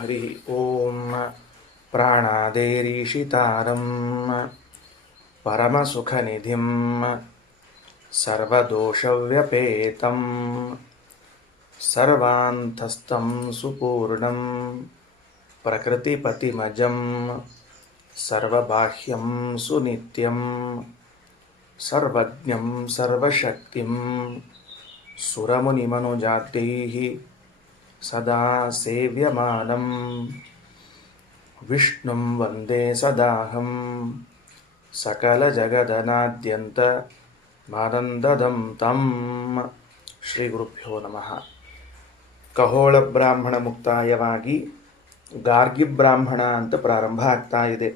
ಹರಿ ಓಂ ಪ್ರಾಣಾದೇರೀಶಿತಾರಂ ಪರಮಸುಖನಿಧಿಂ ಸರ್ವದೋಷವ್ಯಪೇತಂ ಸರ್ವಾಂತಸ್ಥಂ ಸುಪೂರ್ಣಂ ಪ್ರಕೃತಿಪತಿಮಜಂ ಸರ್ವಬಾಹ್ಯಂ ಸುನಿತ್ಯಂ ಸರ್ವಜ್ಞಂ ಸರ್ವಶಕ್ತಿಂ ಸುರಮುನಿಮನುಜಾತೈಃ ಸದಾ ಸೇವ್ಯಮಾನಂ ವಿಷ್ಣುಂ ವಂದೇ ಸದಾಹಂ ಸಕಲಜಗದನಾದ್ಯಂತ ಮಾನಂದದಂ ತಂ. ಶ್ರೀ ಗುರುಭ್ಯೋ ನಮಃ. ಕಹೋಳ ಬ್ರಾಹ್ಮಣ ಮುಕ್ತಾಯವಾಗಿ ಗಾರ್ಗಿ ಬ್ರಾಹ್ಮಣ ಅಂತ ಪ್ರಾರಂಭ ಆಗ್ತಾ ಇದೆ.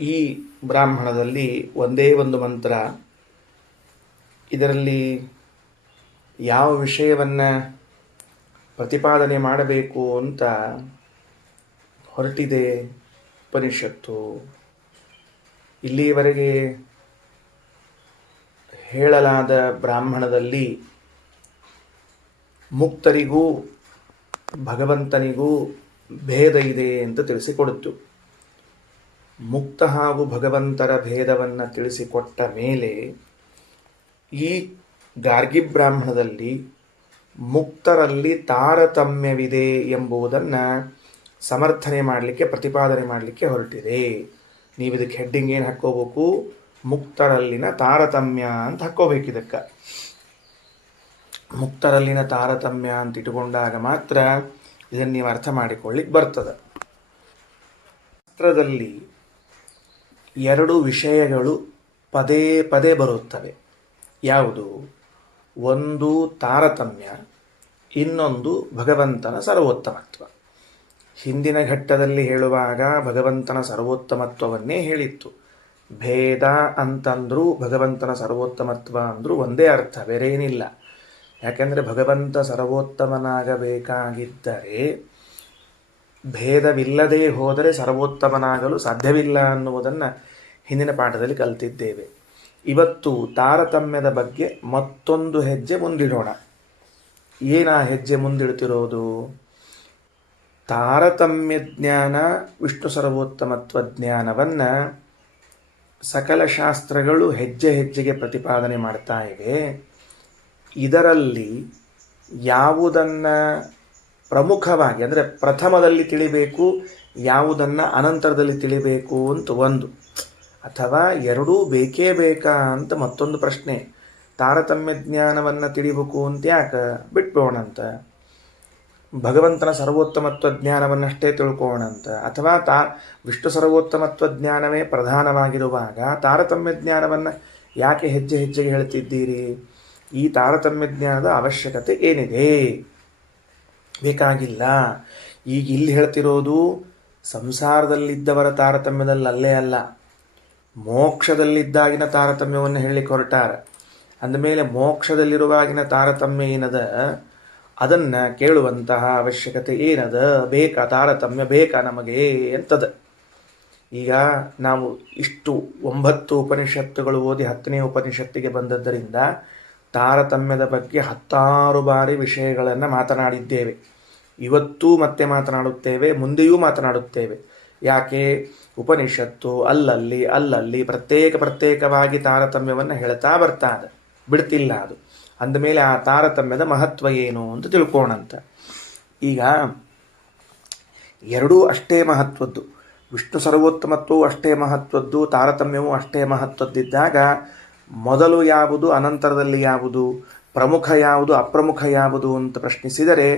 ಈ ಬ್ರಾಹ್ಮಣದಲ್ಲಿ ಒಂದೇ ಒಂದು ಮಂತ್ರ. ಇದರಲ್ಲಿ ಯಾವ ವಿಷಯವನ್ನು ಪ್ರತಿಪಾದನೆ ಮಾಡಬೇಕು ಅಂತ ಹೊರಟಿದೆ ಉಪನಿಷತ್ತು. ಇಲ್ಲಿಯವರೆಗೆ ಹೇಳಲಾದ ಬ್ರಾಹ್ಮಣದಲ್ಲಿ ಮುಕ್ತರಿಗೂ ಭಗವಂತನಿಗೂ ಭೇದ ಇದೆ ಅಂತ ತಿಳಿಸಿಕೊಡುತ್ತು. ಮುಕ್ತ ಹಾಗೂ ಭಗವಂತರ ಭೇದವನ್ನು ತಿಳಿಸಿಕೊಟ್ಟ ಮೇಲೆ ಈ ಗಾರ್ಗಿ ಬ್ರಾಹ್ಮಣದಲ್ಲಿ ಮುಕ್ತರಲ್ಲಿ ತಾರತಮ್ಯವಿದೆ ಎಂಬುದನ್ನು ಸಮರ್ಥನೆ ಮಾಡಲಿಕ್ಕೆ, ಪ್ರತಿಪಾದನೆ ಮಾಡಲಿಕ್ಕೆ ಹೊರಟಿದೆ. ನೀವು ಇದಕ್ಕೆ ಹೆಡ್ಡಿಂಗ್ ಏನು ಹಾಕ್ಕೋಬೇಕು? ಮುಕ್ತರಲ್ಲಿನ ತಾರತಮ್ಯ ಅಂತ ಹಾಕ್ಕೋಬೇಕು. ಇದಕ್ಕೆ ಮುಕ್ತರಲ್ಲಿನ ತಾರತಮ್ಯ ಅಂತ ಇಟ್ಟುಕೊಂಡಾಗ ಮಾತ್ರ ಇದನ್ನು ನೀವು ಅರ್ಥ ಮಾಡಿಕೊಳ್ಳಿಕ್ಕೆ ಬರ್ತದೆ. ಶಾಸ್ತ್ರದಲ್ಲಿ ಎರಡು ವಿಷಯಗಳು ಪದೇ ಪದೇ ಬರುತ್ತವೆ. ಯಾವುದು? ಒಂದು ತಾರತಮ್ಯ, ಇನ್ನೊಂದು ಭಗವಂತನ ಸರ್ವೋತ್ತಮತ್ವ. ಹಿಂದಿನ ಘಟ್ಟದಲ್ಲಿ ಹೇಳುವಾಗ ಭಗವಂತನ ಸರ್ವೋತ್ತಮತ್ವವನ್ನೇ ಹೇಳಿತ್ತು. ಭೇದ ಅಂತಂದ್ರೂ ಭಗವಂತನ ಸರ್ವೋತ್ತಮತ್ವ ಅಂದರೂ ಒಂದೇ ಅರ್ಥ, ಬೇರೆ ಏನಿಲ್ಲ. ಯಾಕೆಂದರೆ ಭಗವಂತ ಸರ್ವೋತ್ತಮನಾಗಬೇಕಾಗಿದ್ದರೆ ಭೇದವಿಲ್ಲದೆ ಹೋದರೆ ಸರ್ವೋತ್ತಮನಾಗಲು ಸಾಧ್ಯವಿಲ್ಲ ಅನ್ನುವುದನ್ನು ಹಿಂದಿನ ಪಾಠದಲ್ಲಿ ಕಲಿತಿದ್ದೇವೆ. ಇವತ್ತು ತಾರತಮ್ಯದ ಬಗ್ಗೆ ಮತ್ತೊಂದು ಹೆಜ್ಜೆ ಮುಂದಿಡೋಣ. ಏನ ಹೆಜ್ಜೆ ಮುಂದಿಡ್ತಿರೋದು? ತಾರತಮ್ಯ ಜ್ಞಾನ, ವಿಷ್ಣು ಸರ್ವೋತ್ತಮತ್ವ ಜ್ಞಾನವನ್ನು ಸಕಲ ಶಾಸ್ತ್ರಗಳು ಹೆಜ್ಜೆ ಹೆಜ್ಜೆಗೆ ಪ್ರತಿಪಾದನೆ ಮಾಡ್ತಾ ಇವೆ. ಇದರಲ್ಲಿ ಯಾವುದನ್ನು ಪ್ರಮುಖವಾಗಿ ಅಂದರೆ ಪ್ರಥಮದಲ್ಲಿ ತಿಳಿಬೇಕು, ಯಾವುದನ್ನು ಅನಂತರದಲ್ಲಿ ತಿಳಿಬೇಕು ಅಂತ ಒಂದು, ಅಥವಾ ಎರಡೂ ಬೇಕೇ ಬೇಕಾ ಅಂತ ಮತ್ತೊಂದು ಪ್ರಶ್ನೆ. ತಾರತಮ್ಯ ಜ್ಞಾನವನ್ನು ತಿಳಿಬೇಕು ಅಂತ ಯಾಕೆ ಬಿಟ್ಬೋಣಂತ, ಭಗವಂತನ ಸರ್ವೋತ್ತಮತ್ವ ಜ್ಞಾನವನ್ನಷ್ಟೇ ತಿಳ್ಕೋಣಂತ, ಅಥವಾ ವಿಷ್ಣು ಸರ್ವೋತ್ತಮತ್ವ ಜ್ಞಾನವೇ ಪ್ರಧಾನವಾಗಿರುವಾಗ ತಾರತಮ್ಯ ಜ್ಞಾನವನ್ನು ಯಾಕೆ ಹೆಜ್ಜೆ ಹೆಜ್ಜೆಗೆ ಹೇಳ್ತಿದ್ದೀರಿ? ಈ ತಾರತಮ್ಯ ಜ್ಞಾನದ ಅವಶ್ಯಕತೆ ಏನಿದೆ? ಬೇಕಾಗಿಲ್ಲ. ಈಗ ಇಲ್ಲಿ ಹೇಳ್ತಿರೋದು ಸಂಸಾರದಲ್ಲಿದ್ದವರ ತಾರತಮ್ಯದಲ್ಲೇ ಅಲ್ಲ, ಮೋಕ್ಷದಲ್ಲಿದ್ದಾಗಿನ ತಾರತಮ್ಯವನ್ನು ಹೇಳಲಿಕ್ಕೆ ಹೊರಟಾರ. ಅಂದಮೇಲೆ ಮೋಕ್ಷದಲ್ಲಿರುವಾಗಿನ ತಾರತಮ್ಯ ಏನದ ಅದನ್ನು ಕೇಳುವಂತಹ ಅವಶ್ಯಕತೆ ಏನದ? ಬೇಕಾ ತಾರತಮ್ಯ? ಬೇಕಾ ನಮಗೆ ಅಂತದ. ಈಗ ನಾವು ಇಷ್ಟು 9 ಉಪನಿಷತ್ತುಗಳು ಓದಿ 10ನೇ ಉಪನಿಷತ್ತಿಗೆ ಬಂದದ್ದರಿಂದ ತಾರತಮ್ಯದ ಬಗ್ಗೆ 10 ಬಾರಿ ವಿಷಯಗಳನ್ನು ಮಾತನಾಡಿದ್ದೇವೆ. ಇವತ್ತೂ ಮತ್ತೆ ಮಾತನಾಡುತ್ತೇವೆ, ಮುಂದೆಯೂ ಮಾತನಾಡುತ್ತೇವೆ. ಯಾಕೆ? ಉಪನಿಷತ್ತು ಅಲ್ಲಲ್ಲಿ ಪ್ರತ್ಯೇಕವಾಗಿ ತಾರತಮ್ಯವನ್ನು ಹೇಳ್ತಾ ಬರ್ತಾದೆ, ಬಿಡ್ತಿಲ್ಲ ಅದು. ಅಂದಮೇಲೆ ಆ ತಾರತಮ್ಯದ ಮಹತ್ವ ಏನು ಅಂತ ತಿಳ್ಕೋಣಂತ. ಈಗ ಎರಡೂ ಅಷ್ಟೇ ಮಹತ್ವದ್ದು. ವಿಷ್ಣು ಸರ್ವೋತ್ತಮತ್ವವು ಅಷ್ಟೇ ಮಹತ್ವದ್ದು, ತಾರತಮ್ಯವೂ ಅಷ್ಟೇ ಮಹತ್ವದ್ದಿದ್ದಾಗ ಮೊದಲು ಯಾವುದು, ಅನಂತರದಲ್ಲಿ ಯಾವುದು, ಪ್ರಮುಖ ಯಾವುದು, ಅಪ್ರಮುಖ ಯಾವುದು ಅಂತ ಪ್ರಶ್ನಿಸಿದರೆ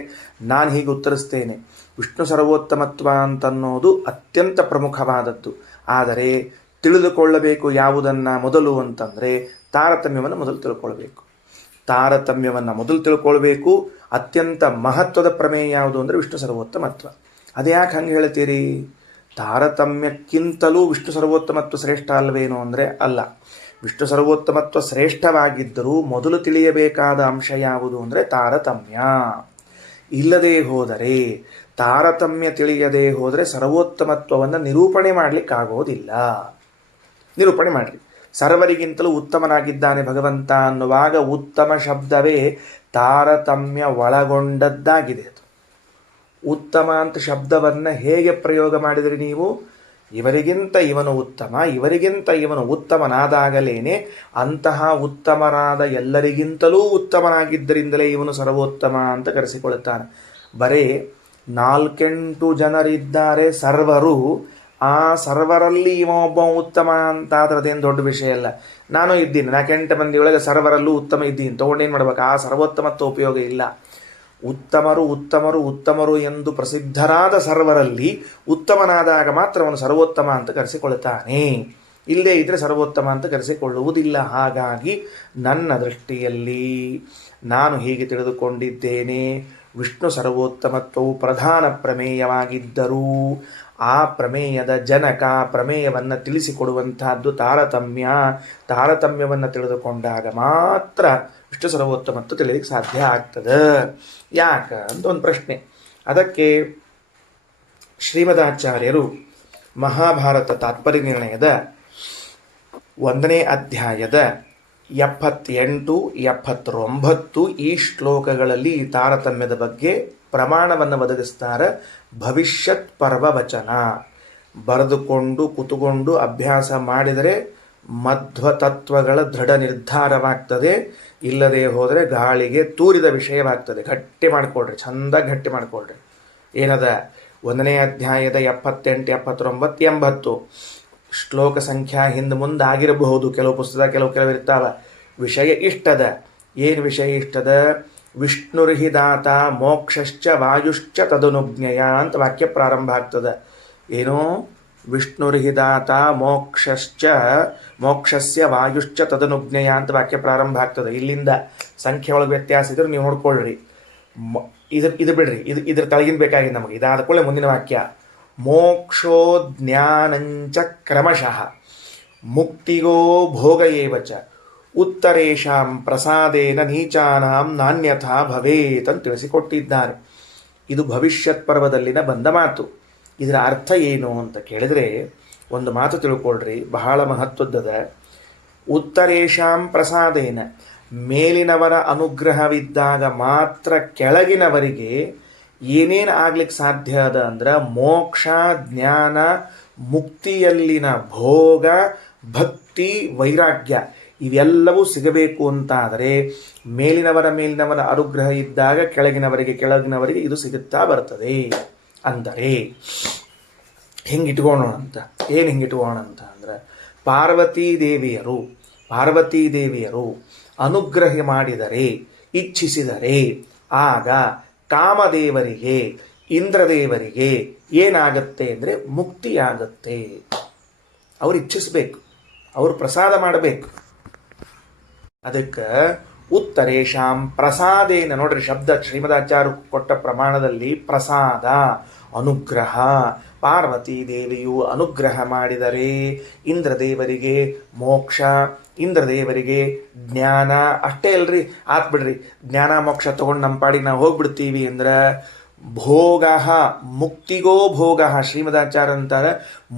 ನಾನು ಹೀಗೆ ಉತ್ತರಿಸ್ತೇನೆ. ವಿಷ್ಣು ಸರ್ವೋತ್ತಮತ್ವ ಅಂತನ್ನೋದು ಅತ್ಯಂತ ಪ್ರಮುಖವಾದದ್ದು. ಆದರೆ ತಿಳಿದುಕೊಳ್ಳಬೇಕು ಯಾವುದನ್ನು ಮೊದಲು ಅಂತಂದರೆ ತಾರತಮ್ಯವನ್ನು ಮೊದಲು ತಿಳ್ಕೊಳ್ಬೇಕು. ತಾರತಮ್ಯವನ್ನು ಮೊದಲು ತಿಳ್ಕೊಳ್ಬೇಕು. ಅತ್ಯಂತ ಮಹತ್ವದ ಪ್ರಮೇಯ ಯಾವುದು ಅಂದರೆ ವಿಷ್ಣು ಸರ್ವೋತ್ತಮತ್ವ. ಅದ್ಯಾಕೆ ಹಂಗೆ ಹೇಳ್ತೀರಿ? ತಾರತಮ್ಯಕ್ಕಿಂತಲೂ ವಿಷ್ಣು ಸರ್ವೋತ್ತಮತ್ವ ಶ್ರೇಷ್ಠ ಅಲ್ವೇನೋ ಅಂದರೆ ಅಲ್ಲ. ವಿಷ್ಣು ಸರ್ವೋತ್ತಮತ್ವ ಶ್ರೇಷ್ಠವಾಗಿದ್ದರೂ ಮೊದಲು ತಿಳಿಯಬೇಕಾದ ಅಂಶ ಯಾವುದು ಅಂದರೆ ತಾರತಮ್ಯ. ಇಲ್ಲದೇ ಹೋದರೆ, ತಾರತಮ್ಯ ತಿಳಿಯದೇ ಹೋದರೆ ಸರ್ವೋತ್ತಮತ್ವವನ್ನು ನಿರೂಪಣೆ ಮಾಡಲಿಕ್ಕಾಗೋದಿಲ್ಲ. ನಿರೂಪಣೆ ಮಾಡಲಿ. ಸರ್ವರಿಗಿಂತಲೂ ಉತ್ತಮನಾಗಿದ್ದಾನೆ ಭಗವಂತ ಅನ್ನುವಾಗ ಉತ್ತಮ ಶಬ್ದವೇ ತಾರತಮ್ಯ ಒಳಗೊಂಡದ್ದಾಗಿದೆ. ಅದು ಉತ್ತಮ ಅಂತ ಶಬ್ದವನ್ನು ಹೇಗೆ ಪ್ರಯೋಗ ಮಾಡಿದರೆ ನೀವು? ಇವರಿಗಿಂತ ಇವನು ಉತ್ತಮ, ಇವರಿಗಿಂತ ಇವನು ಉತ್ತಮನಾದಾಗಲೇನೆ ಅಂತಹ ಉತ್ತಮರಾದ ಎಲ್ಲರಿಗಿಂತಲೂ ಉತ್ತಮನಾಗಿದ್ದರಿಂದಲೇ ಇವನು ಸರ್ವೋತ್ತಮ ಅಂತ ಕರೆಸಿಕೊಳ್ಳುತ್ತಾನೆ. ಬರೇ 4-8 ಜನರಿದ್ದಾರೆ ಸರ್ವರು, ಆ ಸರ್ವರಲ್ಲಿ ಇವ ಒಬ್ಬ ಉತ್ತಮ ಅಂತ ಅದೇನು ದೊಡ್ಡ ವಿಷಯ ಅಲ್ಲ. ನಾನು ಇದ್ದೀನಿ 4-8 ಮಂದಿಯೊಳಗೆ ಸರ್ವರಲ್ಲೂ ಉತ್ತಮ ಇದ್ದೀನಿ, ತೊಗೊಂಡೇನು ಮಾಡ್ಬೇಕು? ಆ ಸರ್ವೋತ್ತಮತ್ವ ಉಪಯೋಗ ಇಲ್ಲ. ಉತ್ತಮರು ಉತ್ತಮರು ಉತ್ತಮರು ಎಂದು ಪ್ರಸಿದ್ಧರಾದ ಸರ್ವರಲ್ಲಿ ಉತ್ತಮನಾದಾಗ ಮಾತ್ರ ಅವನು ಸರ್ವೋತ್ತಮ ಅಂತ ಕರೆಸಿಕೊಳ್ಳುತ್ತಾನೆ. ಇಲ್ಲದೇ ಇದ್ರೆ ಸರ್ವೋತ್ತಮ ಅಂತ ಕರೆಸಿಕೊಳ್ಳುವುದಿಲ್ಲ. ಹಾಗಾಗಿ ನನ್ನ ದೃಷ್ಟಿಯಲ್ಲಿ ನಾನು ಹೀಗೆ ತಿಳಿದುಕೊಂಡಿದ್ದೇನೆ, ವಿಷ್ಣು ಸರ್ವೋತ್ತಮತ್ವವು ಪ್ರಧಾನ ಪ್ರಮೇಯವಾಗಿದ್ದರೂ ಆ ಪ್ರಮೇಯದ ಜನಕ, ಪ್ರಮೇಯವನ್ನು ತಿಳಿಸಿಕೊಡುವಂತಹದ್ದು ತಾರತಮ್ಯ. ತಾರತಮ್ಯವನ್ನು ತಿಳಿದುಕೊಂಡಾಗ ಮಾತ್ರ ವಿಷ್ಣು ಸರ್ವೋತ್ತಮತ್ವ ತಿಳಿಯಲಿಕ್ಕೆ ಸಾಧ್ಯ ಆಗ್ತದೆ. ಯಾಕ ಅಂತ ಒಂದು ಪ್ರಶ್ನೆ. ಅದಕ್ಕೆ ಶ್ರೀಮದಾಚಾರ್ಯರು ಮಹಾಭಾರತ ತಾತ್ಪರ್ಯ ನಿರ್ಣಯದ 1ನೇ ಅಧ್ಯಾಯದ 78, 79 ಈ ಶ್ಲೋಕಗಳಲ್ಲಿ ಈ ತಾರತಮ್ಯದ ಬಗ್ಗೆ ಪ್ರಮಾಣವನ್ನು ಒದಗಿಸ್ತಾರೆ. ಭವಿಷ್ಯತ್ ಪರ್ವ ವಚನ ಬರೆದುಕೊಂಡು ಕುತುಕೊಂಡು ಅಭ್ಯಾಸ ಮಾಡಿದರೆ ಮಧ್ವತತ್ವಗಳ ದೃಢ ನಿರ್ಧಾರವಾಗ್ತದೆ. ಇಲ್ಲದೆ ಹೋದರೆ ಗಾಳಿಗೆ ತೂರಿದ ವಿಷಯವಾಗ್ತದೆ. ಗಟ್ಟಿ ಮಾಡಿಕೊಡ್ರಿ, ಚಂದಾಗಿ ಗಟ್ಟಿ ಮಾಡಿಕೊಡ್ರಿ. ಏನದ 1ನೇ ಅಧ್ಯಾಯದ 78, 79, 80 ಶ್ಲೋಕ ಸಂಖ್ಯಾ ಹಿಂದೆ ಮುಂದೆ ಆಗಿರಬಹುದು. ಕೆಲವು ಪುಸ್ತಕ ಕೆಲವು ಇರ್ತಾವ. ವಿಷಯ ಇಷ್ಟದ. ಏನು ವಿಷಯ ಇಷ್ಟದ? ವಿಷ್ಣುರ್ಹಿದಾತ ಮೋಕ್ಷಶ್ಚ ವಾಯುಶ್ಚ ತದನುಜ್ಞೆಯ ಅಂತ ವಾಕ್ಯ ಪ್ರಾರಂಭ ಆಗ್ತದೆ. ಏನು? ವಿಷ್ಣುರ್ಹಿದಾತ ಮೋಕ್ಷಸ್ಯ ವಾಯುಶ್ಚ ತದನುಜ್ಞೆಯ ಅಂತ ವಾಕ್ಯ ಪ್ರಾರಂಭ ಆಗ್ತದೆ. ಇಲ್ಲಿಂದ ಸಂಖ್ಯೆ ಒಳಗೆ ವ್ಯತ್ಯಾಸ ಇದ್ರೆ ನೀವು ನೋಡ್ಕೊಳ್ರಿ. ಇದು ಬಿಡ್ರಿ, ಇದ್ರ ತಳಗಿನ ಬೇಕಾಗಿದೆ ನಮಗೆ. ಇದಾದ ಕೂಡಲೇ ಮುಂದಿನ ವಾಕ್ಯ ಮೋಕ್ಷೋ ಜ್ಞಾನಂಚ ಕ್ರಮಶಃ ಮುಕ್ತಿಗೋ ಭೋಗ ಏವಚ ಉತ್ತರೇಶಾಂ ಪ್ರಸಾದೇನ ನೀಚಾನಾಂ ನಾನ್ಯಥಾ ಭವೇತ್ ಅಂತ ತಿಳಿಸಿಕೊಟ್ಟಿದ್ದಾರೆ. ಇದು ಭವಿಷ್ಯತ್ ಪರ್ವದಲ್ಲಿನ ಬಂದ ಮಾತು. ಇದರ ಅರ್ಥ ಏನು ಅಂತ ಕೇಳಿದರೆ ಒಂದು ಮಾತು ತಿಳ್ಕೊಳ್ರಿ, ಬಹಳ ಮಹತ್ವದ್ದದ. ಉತ್ತರೇಶಾಂ ಪ್ರಸಾದೇನ, ಮೇಲಿನವರ ಅನುಗ್ರಹವಿದ್ದಾಗ ಮಾತ್ರ ಕೆಳಗಿನವರಿಗೆ ಏನೇನು ಆಗ್ಲಿಕ್ಕೆ ಸಾಧ್ಯ ಅದ ಅಂದ್ರೆ ಮೋಕ್ಷ, ಜ್ಞಾನ, ಮುಕ್ತಿಯಲ್ಲಿನ ಭೋಗ, ಭಕ್ತಿ, ವೈರಾಗ್ಯ ಇವೆಲ್ಲವೂ ಸಿಗಬೇಕು ಅಂತಾದರೆ ಮೇಲಿನವರ ಅನುಗ್ರಹ ಇದ್ದಾಗ ಕೆಳಗಿನವರಿಗೆ ಇದು ಸಿಗುತ್ತಾ ಬರ್ತದೆ. ಅಂದರೆ ಹಿಂಗಿಟ್ಕೋಣ ಅಂತ. ಏನು ಹಿಂಗಿಟ್ಕೋಣ ಅಂತ ಅಂದ್ರೆ ಪಾರ್ವತೀ ದೇವಿಯರು ಅನುಗ್ರಹ ಮಾಡಿದರೆ, ಇಚ್ಛಿಸಿದರೆ ಆಗ ಕಾಮದೇವರಿಗೆ, ಇಂದ್ರದೇವರಿಗೆ ಏನಾಗತ್ತೆ ಅಂದರೆ ಮುಕ್ತಿಯಾಗತ್ತೆ. ಅವ್ರು ಇಚ್ಛಿಸಬೇಕು, ಅವರು ಪ್ರಸಾದ ಮಾಡಬೇಕು. ಅದಕ್ಕೆ ಉತ್ತರೇಶಾಂ ಪ್ರಸಾದೇನ, ನೋಡ್ರಿ ಶಬ್ದ ಶ್ರೀಮದಾಚಾರ್ಯ ಕೊಟ್ಟ ಪ್ರಮಾಣದಲ್ಲಿ ಪ್ರಸಾದ, ಅನುಗ್ರಹ. ಪಾರ್ವತೀ ದೇವಿಯು ಅನುಗ್ರಹ ಮಾಡಿದರೆ ಇಂದ್ರದೇವರಿಗೆ ಮೋಕ್ಷ, ಇಂದ್ರದೇವರಿಗೆ ಜ್ಞಾನ. ಅಷ್ಟೇ ಅಲ್ರಿ, ಆತ್ಬಿಡ್ರಿ. ಜ್ಞಾನ ಮೋಕ್ಷ ತಗೊಂಡು ನಮ್ಮ ಪಾಡಿಗೆ ನಾವು ಹೋಗ್ಬಿಡ್ತೀವಿ ಅಂದ್ರೆ ಭೋಗ, ಮುಕ್ತಿಗೋ ಭೋಗ. ಶ್ರೀಮದಾಚಾರ್ಯ ಅಂತಾರೆ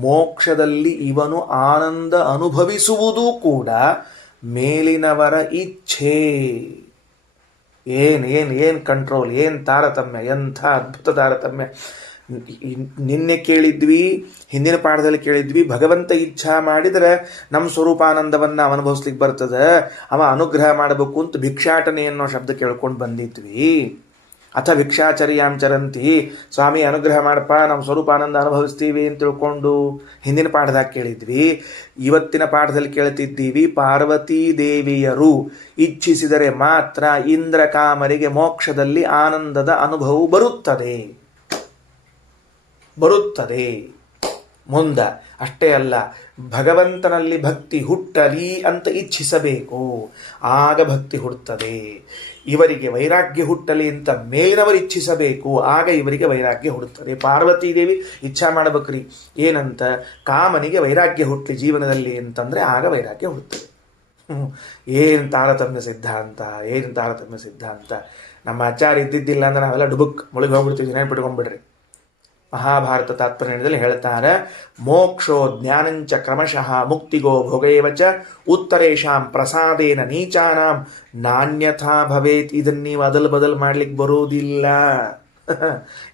ಮೋಕ್ಷದಲ್ಲಿ ಇವನು ಆನಂದ ಅನುಭವಿಸುವುದು ಕೂಡ ಮೇಲಿನವರ ಇಚ್ಛೆ. ಏನ್ ಕಂಟ್ರೋಲ್, ಏನ್ ತಾರತಮ್ಯ, ಎಂಥ ಅದ್ಭುತ ತಾರತಮ್ಯ. ನಿನ್ನೆ ಕೇಳಿದ್ವಿ, ಹಿಂದಿನ ಪಾಠದಲ್ಲಿ ಕೇಳಿದ್ವಿ, ಭಗವಂತ ಇಚ್ಛಾ ಮಾಡಿದರೆ ನಮ್ಮ ಸ್ವರೂಪಾನಂದವನ್ನು ಅನುಭವಿಸ್ಲಿಕ್ಕೆ ಬರ್ತದೆ, ಅವ ಅನುಗ್ರಹ ಮಾಡಬೇಕು ಅಂತ ಭಿಕ್ಷಾಟನೆ ಅನ್ನೋ ಶಬ್ದ ಕೇಳ್ಕೊಂಡು ಬಂದಿದ್ವಿ. ಅಥ ಭಿಕ್ಷಾಚರ್ಯಾಂಚರಂತಿ, ಸ್ವಾಮಿ ಅನುಗ್ರಹ ಮಾಡಪ್ಪ ನಮ್ಮ ಸ್ವರೂಪಾನಂದ ಅನುಭವಿಸ್ತೀವಿ ಅಂತ ತಿಳ್ಕೊಂಡು ಹಿಂದಿನ ಪಾಠದಾಗ ಕೇಳಿದ್ವಿ. ಇವತ್ತಿನ ಪಾಠದಲ್ಲಿ ಕೇಳ್ತಿದ್ದೀವಿ, ಪಾರ್ವತೀ ದೇವಿಯರು ಇಚ್ಛಿಸಿದರೆ ಮಾತ್ರ ಇಂದ್ರ ಕಾಮರಿಗೆ ಮೋಕ್ಷದಲ್ಲಿ ಆನಂದದ ಅನುಭವ ಬರುತ್ತದೆ. ಮುಂದ ಅಷ್ಟೇ ಅಲ್ಲ, ಭಗವಂತನಲ್ಲಿ ಭಕ್ತಿ ಹುಟ್ಟಲಿ ಅಂತ ಇಚ್ಛಿಸಬೇಕು, ಆಗ ಭಕ್ತಿ ಹುಟ್ಟುತ್ತದೆ. ಇವರಿಗೆ ವೈರಾಗ್ಯ ಹುಟ್ಟಲಿ ಅಂತ ಮೇಲಿನವರು ಇಚ್ಛಿಸಬೇಕು, ಆಗ ಇವರಿಗೆ ವೈರಾಗ್ಯ ಹುಡುತ್ತದೆ. ಪಾರ್ವತೀ ದೇವಿ ಇಚ್ಛಾ ಮಾಡಬೇಕ್ರಿ, ಏನಂತ? ಕಾಮನಿಗೆ ವೈರಾಗ್ಯ ಹುಟ್ಟಲಿ ಜೀವನದಲ್ಲಿ ಅಂತಂದ್ರೆ ಆಗ ವೈರಾಗ್ಯ ಹುಡುತ್ತದೆ. ಏನು ತಾರತಮ್ಯ ಸಿದ್ಧಾಂತ. ನಮ್ಮ ಆಚಾರ್ಯ ಇದ್ದಿದ್ದಿಲ್ಲ ಅಂದ್ರೆ ನಾವೆಲ್ಲ ಡುಬುಕ್ ಮುಳುಗಿ ಹೋಗ್ಬಿಡ್ತೀವಿ. ನೆನಪಿಟ್ಕೊಂಡ್ಬಿಡ್ರಿ. ಮಹಾಭಾರತ ತಾತ್ಪರ್ಯದಲ್ಲಿ ಹೇಳ್ತಾರೆ, ಮೋಕ್ಷೋ ಜ್ಞಾನಂಚ ಕ್ರಮಶಃ ಮುಕ್ತಿಗೋ ಭೋಗೇವಚ ಉತ್ತರೇಶಾಂ ಪ್ರಸಾದೇನ ನೀಚಾನಾಂ ನಾನ್ಯಥಾ ಭವೇತ್. ಇದನ್ನು ನೀವು ಬದಲು ಮಾಡ್ಲಿಕ್ಕೆ ಬರೋದಿಲ್ಲ.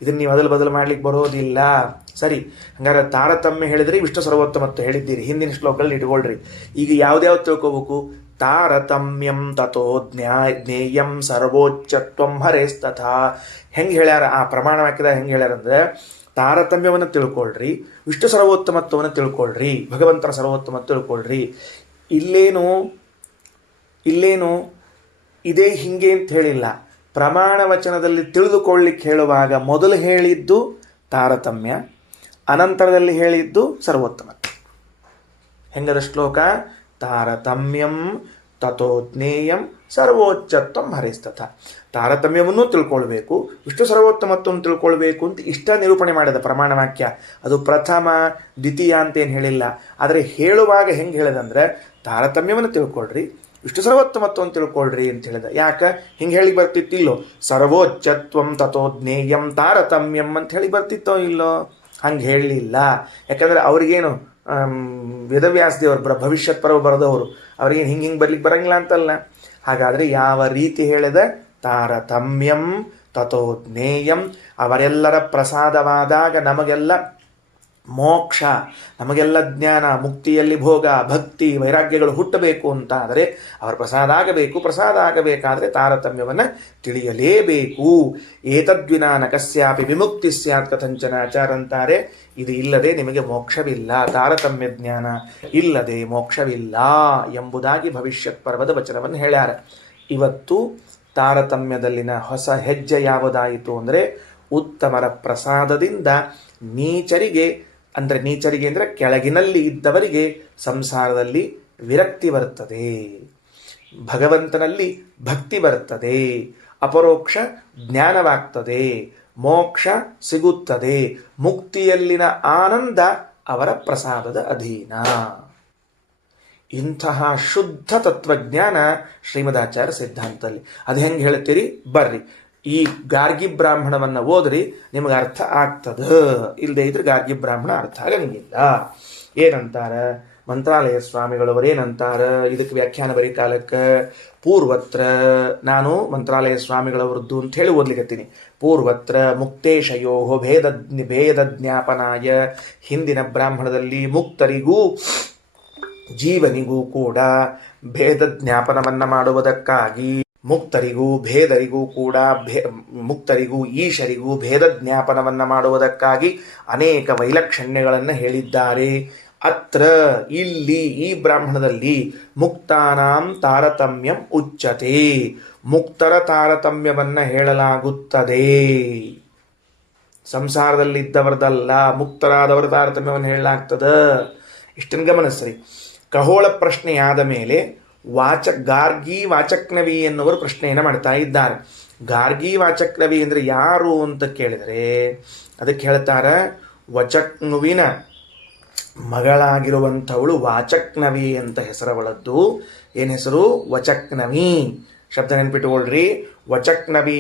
ಇದನ್ನು ನೀವು ಬದಲು ಮಾಡ್ಲಿಕ್ಕೆ ಬರೋದಿಲ್ಲ. ಸರಿ, ಹಂಗಾರೆ ತಾರತಮ್ಯ ಹೇಳಿದ್ರಿ, ವಿಷ್ಣು ಸರ್ವೋತ್ತಮತ್ವ ಹೇಳಿದ್ದೀರಿ, ಹಿಂದಿನ ಶ್ಲೋಕದಲ್ಲಿ ಇಟ್ಕೊಳ್ರಿ. ಈಗ ಯಾವ್ದ್ಯಾವ್ದು ತಿಳ್ಕೋಬೇಕು? ತಾರತಮ್ಯಂ ತಥೋ ಜ್ಞೇಯಂ ಸರ್ವೋಚ್ಚತ್ವಂ ಹರೇಸ್ತಥಾ. ಹೆಂಗೆ ಹೇಳ್ಯಾರ ಆ ಪ್ರಮಾಣ ವಾಕ್ಯದ? ಹೆಂಗೆ ಹೇಳ್ಯಾರಂದ್ರೆ, ತಾರತಮ್ಯವನ್ನು ತಿಳ್ಕೊಳ್ರಿ, ವಿಷ್ಣು ಸರ್ವೋತ್ತಮತ್ವವನ್ನು ತಿಳ್ಕೊಳ್ರಿ, ಭಗವಂತನ ಸರ್ವೋತ್ತಮತ್ವ ತಿಳ್ಕೊಳ್ರಿ. ಇಲ್ಲೇನು ಇದೇ ಹಿಂಗೆ ಅಂತ ಹೇಳಿಲ್ಲ. ಪ್ರಮಾಣ ವಚನದಲ್ಲಿ ತಿಳಿದುಕೊಳ್ಳಿಕ್ಕೆ ಹೇಳುವಾಗ ಮೊದಲು ಹೇಳಿದ್ದು ತಾರತಮ್ಯ, ಅನಂತರದಲ್ಲಿ ಹೇಳಿದ್ದು ಸರ್ವೋತ್ತಮತ್ವ. ಹೆಂಗದ ಶ್ಲೋಕ? ತಾರತಮ್ಯಂ ತಥೋ ಜ್ಞೇಯಂ ಸರ್ವೋಚ್ಚತ್ವಂ ಹರೇಸ್ತಥ. ತಾರತಮ್ಯವನ್ನು ತಿಳ್ಕೊಳ್ಬೇಕು, ವಿಷ್ಣು ಸರ್ವೋತ್ತಮತ್ವವನ್ನು ತಿಳ್ಕೊಳ್ಬೇಕು ಅಂತ ಇಷ್ಟ ನಿರೂಪಣೆ ಮಾಡಿದ ಪ್ರಮಾಣ ವಾಕ್ಯ. ಅದು ಪ್ರಥಮ ದ್ವಿತೀಯ ಅಂತೇನು ಹೇಳಿಲ್ಲ. ಆದರೆ ಹೇಳುವಾಗ ಹೆಂಗೆ ಹೇಳಿದಂದ್ರೆ, ತಾರತಮ್ಯವನ್ನು ತಿಳ್ಕೊಳ್ರಿ, ವಿಷ್ಣು ಸರ್ವೋತ್ತಮತ್ವವನ್ನು ತಿಳ್ಕೊಳ್ರಿ ಅಂತ ಹೇಳಿದ. ಯಾಕೆ ಹಿಂಗೆ ಹೇಳಿ ಬರ್ತಿತ್ತಿಲ್ಲೋ? ಸರ್ವೋಚ್ಚತ್ವಂ ತಥೋ ಜ್ಞೇಯಂ ತಾರತಮ್ಯಂ ಅಂತ ಹೇಳಿ ಬರ್ತಿತ್ತೋ ಇಲ್ಲೋ? ಹಂಗೆ ಹೇಳಲಿಲ್ಲ. ಯಾಕಂದರೆ ಅವ್ರಿಗೇನು ವೇದವ್ಯಾಸ ದೇವರು ಭವಿಷ್ಯತ್ ಪರ್ವ ಬರೆದವರು, ಅವ್ರಿಗೇನು ಹಿಂಗೆ ಬರ್ಲಿಕ್ಕೆ ಬರಂಗಿಲ್ಲ ಅಂತಲ್ಲ. ಹಾಗಾದರೆ ಯಾವ ರೀತಿ ಹೇಳಿದ? ತಾರತಮ್ಯಂ ತಥೋ ಜ್ಞೇಯಂ. ಅವರೆಲ್ಲರ ಪ್ರಸಾದವಾದಾಗ ನಮಗೆಲ್ಲ ಮೋಕ್ಷ, ನಮಗೆಲ್ಲ ಜ್ಞಾನ, ಮುಕ್ತಿಯಲ್ಲಿ ಭೋಗ, ಭಕ್ತಿ, ವೈರಾಗ್ಯಗಳು ಹುಟ್ಟಬೇಕು ಅಂತ ಆದರೆ ಅವರ ಪ್ರಸಾದ ಆಗಬೇಕು. ಪ್ರಸಾದ ಆಗಬೇಕಾದ್ರೆ ತಾರತಮ್ಯವನ್ನು ತಿಳಿಯಲೇಬೇಕು. ಏತದ್ವಿನಾ ನ ಕಸ್ಯಾಪಿ ವಿಮುಕ್ತಿ ಸ್ಯಾತ್ ಕಥಂಚನ ಆಚಾರ ಅಂತಾರೆ. ಇದು ಇಲ್ಲದೆ ನಿಮಗೆ ಮೋಕ್ಷವಿಲ್ಲ, ತಾರತಮ್ಯ ಜ್ಞಾನ ಇಲ್ಲದೆ ಮೋಕ್ಷವಿಲ್ಲ ಎಂಬುದಾಗಿ ಭವಿಷ್ಯತ್ ಪರ್ವದ ವಚನವನ್ನು ಹೇಳ್ಯಾರ. ಇವತ್ತು ತಾರತಮ್ಯದಲ್ಲಿನ ಹೊಸ ಹೆಜ್ಜೆ ಯಾವುದಾಯಿತು ಅಂದರೆ, ಉತ್ತಮರ ಪ್ರಸಾದದಿಂದ ನೀಚರಿಗೆ ಅಂದರೆ ಕೆಳಗಿನಲ್ಲಿ ಇದ್ದವರಿಗೆ ಸಂಸಾರದಲ್ಲಿ ವಿರಕ್ತಿ ಬರುತ್ತದೆ, ಭಗವಂತನಲ್ಲಿ ಭಕ್ತಿ ಬರುತ್ತದೆ, ಅಪರೋಕ್ಷ ಜ್ಞಾನವಾಗ್ತದೆ, ಮೋಕ್ಷ ಸಿಗುತ್ತದೆ, ಮುಕ್ತಿಯಲ್ಲಿನ ಆನಂದ ಅವರ ಪ್ರಸಾದದ ಅಧೀನ. ಇಂತಹ ಶುದ್ಧ ತತ್ವಜ್ಞಾನ ಶ್ರೀಮದಾಚಾರ್ಯ ಸಿದ್ಧಾಂತದಲ್ಲಿ. ಅದು ಹೆಂಗೆ ಹೇಳ್ತೀರಿ? ಬರ್ರಿ, ಈ ಗಾರ್ಗಿ ಬ್ರಾಹ್ಮಣವನ್ನು ಓದ್ರಿ, ನಿಮಗೆ ಅರ್ಥ ಆಗ್ತದ. ಇಲ್ಲದೆ ಇದ್ರೆ ಗಾರ್ಗಿ ಬ್ರಾಹ್ಮಣ ಅರ್ಥ ಆಗಂಗಿಲ್ಲ. ಏನಂತಾರ ಮಂತ್ರಾಲಯ ಸ್ವಾಮಿಗಳವರು? ಏನಂತಾರ ಇದಕ್ಕೆ ವ್ಯಾಖ್ಯಾನ ಬರೀ ಕಾಲಕ್ಕೆ? ಪೂರ್ವತ್ರ, ನಾನು ಮಂತ್ರಾಲಯ ಸ್ವಾಮಿಗಳವರದ್ದು ಅಂತ ಹೇಳಿ ಓದ್ಲಿಕ್ಕತ್ತೀನಿ. ಪೂರ್ವತ್ರ ಮುಕ್ತೇಶಯೋ ಭೇದ ಜ್ಞಾಪನಾಯ. ಹಿಂದಿನ ಬ್ರಾಹ್ಮಣದಲ್ಲಿ ಮುಕ್ತರಿಗೂ ಜೀವನಿಗೂ ಕೂಡ ಭೇದ ಜ್ಞಾಪನವನ್ನು ಮಾಡುವುದಕ್ಕಾಗಿ, ಮುಕ್ತರಿಗೂ ಭೇದರಿಗೂ ಕೂಡ ಮುಕ್ತರಿಗೂ ಈಶರಿಗೂ ಭೇದ ಜ್ಞಾಪನವನ್ನು ಮಾಡುವುದಕ್ಕಾಗಿ ಅನೇಕ ವೈಲಕ್ಷಣ್ಯಗಳನ್ನು ಹೇಳಿದ್ದಾರೆ. ಅತ್ರ ಇಲ್ಲಿ ಈ ಬ್ರಾಹ್ಮಣದಲ್ಲಿ ಮುಕ್ತಾನಾಂ ತಾರತಮ್ಯಂ ಉಚ್ಯತೆ, ಮುಕ್ತರ ತಾರತಮ್ಯವನ್ನು ಹೇಳಲಾಗುತ್ತದೆ. ಸಂಸಾರದಲ್ಲಿದ್ದವರದಲ್ಲ, ಮುಕ್ತರಾದವರ ತಾರತಮ್ಯವನ್ನು ಹೇಳಲಾಗ್ತದ. ಇಷ್ಟನ್ನು ಗಮನಿಸ್ರಿ. ಖಗೋಳ ಪ್ರಶ್ನೆಯಾದ ಮೇಲೆ ಗಾರ್ಗಿ ವಾಚಕ್ನವಿ ಎನ್ನುವರು ಪ್ರಶ್ನೆಯನ್ನು ಮಾಡ್ತಾ ಇದ್ದಾರೆ. ಗಾರ್ಗಿ ವಾಚಕ್ನವಿ ಅಂದರೆ ಯಾರು ಅಂತ ಕೇಳಿದರೆ ಅದಕ್ಕೆ ಹೇಳ್ತಾರೆ, ವಚಕ್ನುವಿನ ಮಗಳಾಗಿರುವಂಥವಳು ವಾಚಕ್ನವಿ ಅಂತ ಹೆಸರವಳದ್ದು. ಏನು ಹೆಸರು? ವಚಕ್ನವಿ. ಶಬ್ದ ನೆನ್ಪಿಟ್ಟುಕೊಳ್ರಿ. ವಚಕ್ನವಿ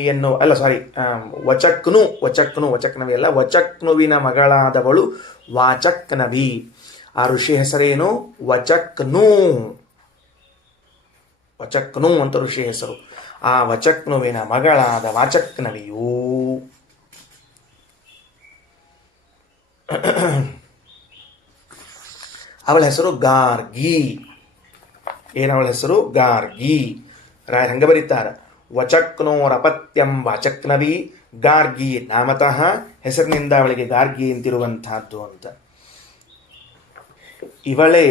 ವಚಕ್ನವಿ ಅಲ್ಲ, ವಚಕ್ನುವಿನ ಮಗಳಾದವಳು ವಾಚಕ್ನವಿ. ಆ ಋಷಿ ಹೆಸರೇನು? ವಚಕ್ನು ಅಂತ ಋಷಿ ಹೆಸರು. ಆ ವಚಕ್ನುವಿನ ಮಗಳಾದ ವಾಚಕ್ನವಿಯು ಅವಳ ಹೆಸರು ಗಾರ್ಗಿ. ಏನವಳ ಹೆಸರು? ಗಾರ್ಗಿ. ರಾಯರ್ ಹಂಗ ಬರೀತಾರ, ವಚಕ್ನೋರಪತ್ಯಂ ವಾಚಕ್ನವಿ ಗಾರ್ಗಿ ನಾಮತಃ. ಹೆಸರಿನಿಂದ ಅವಳಿಗೆ ಗಾರ್ಗಿ ಅಂತಿರುವಂತಹದ್ದು ಅಂತ. ಇವಳೇ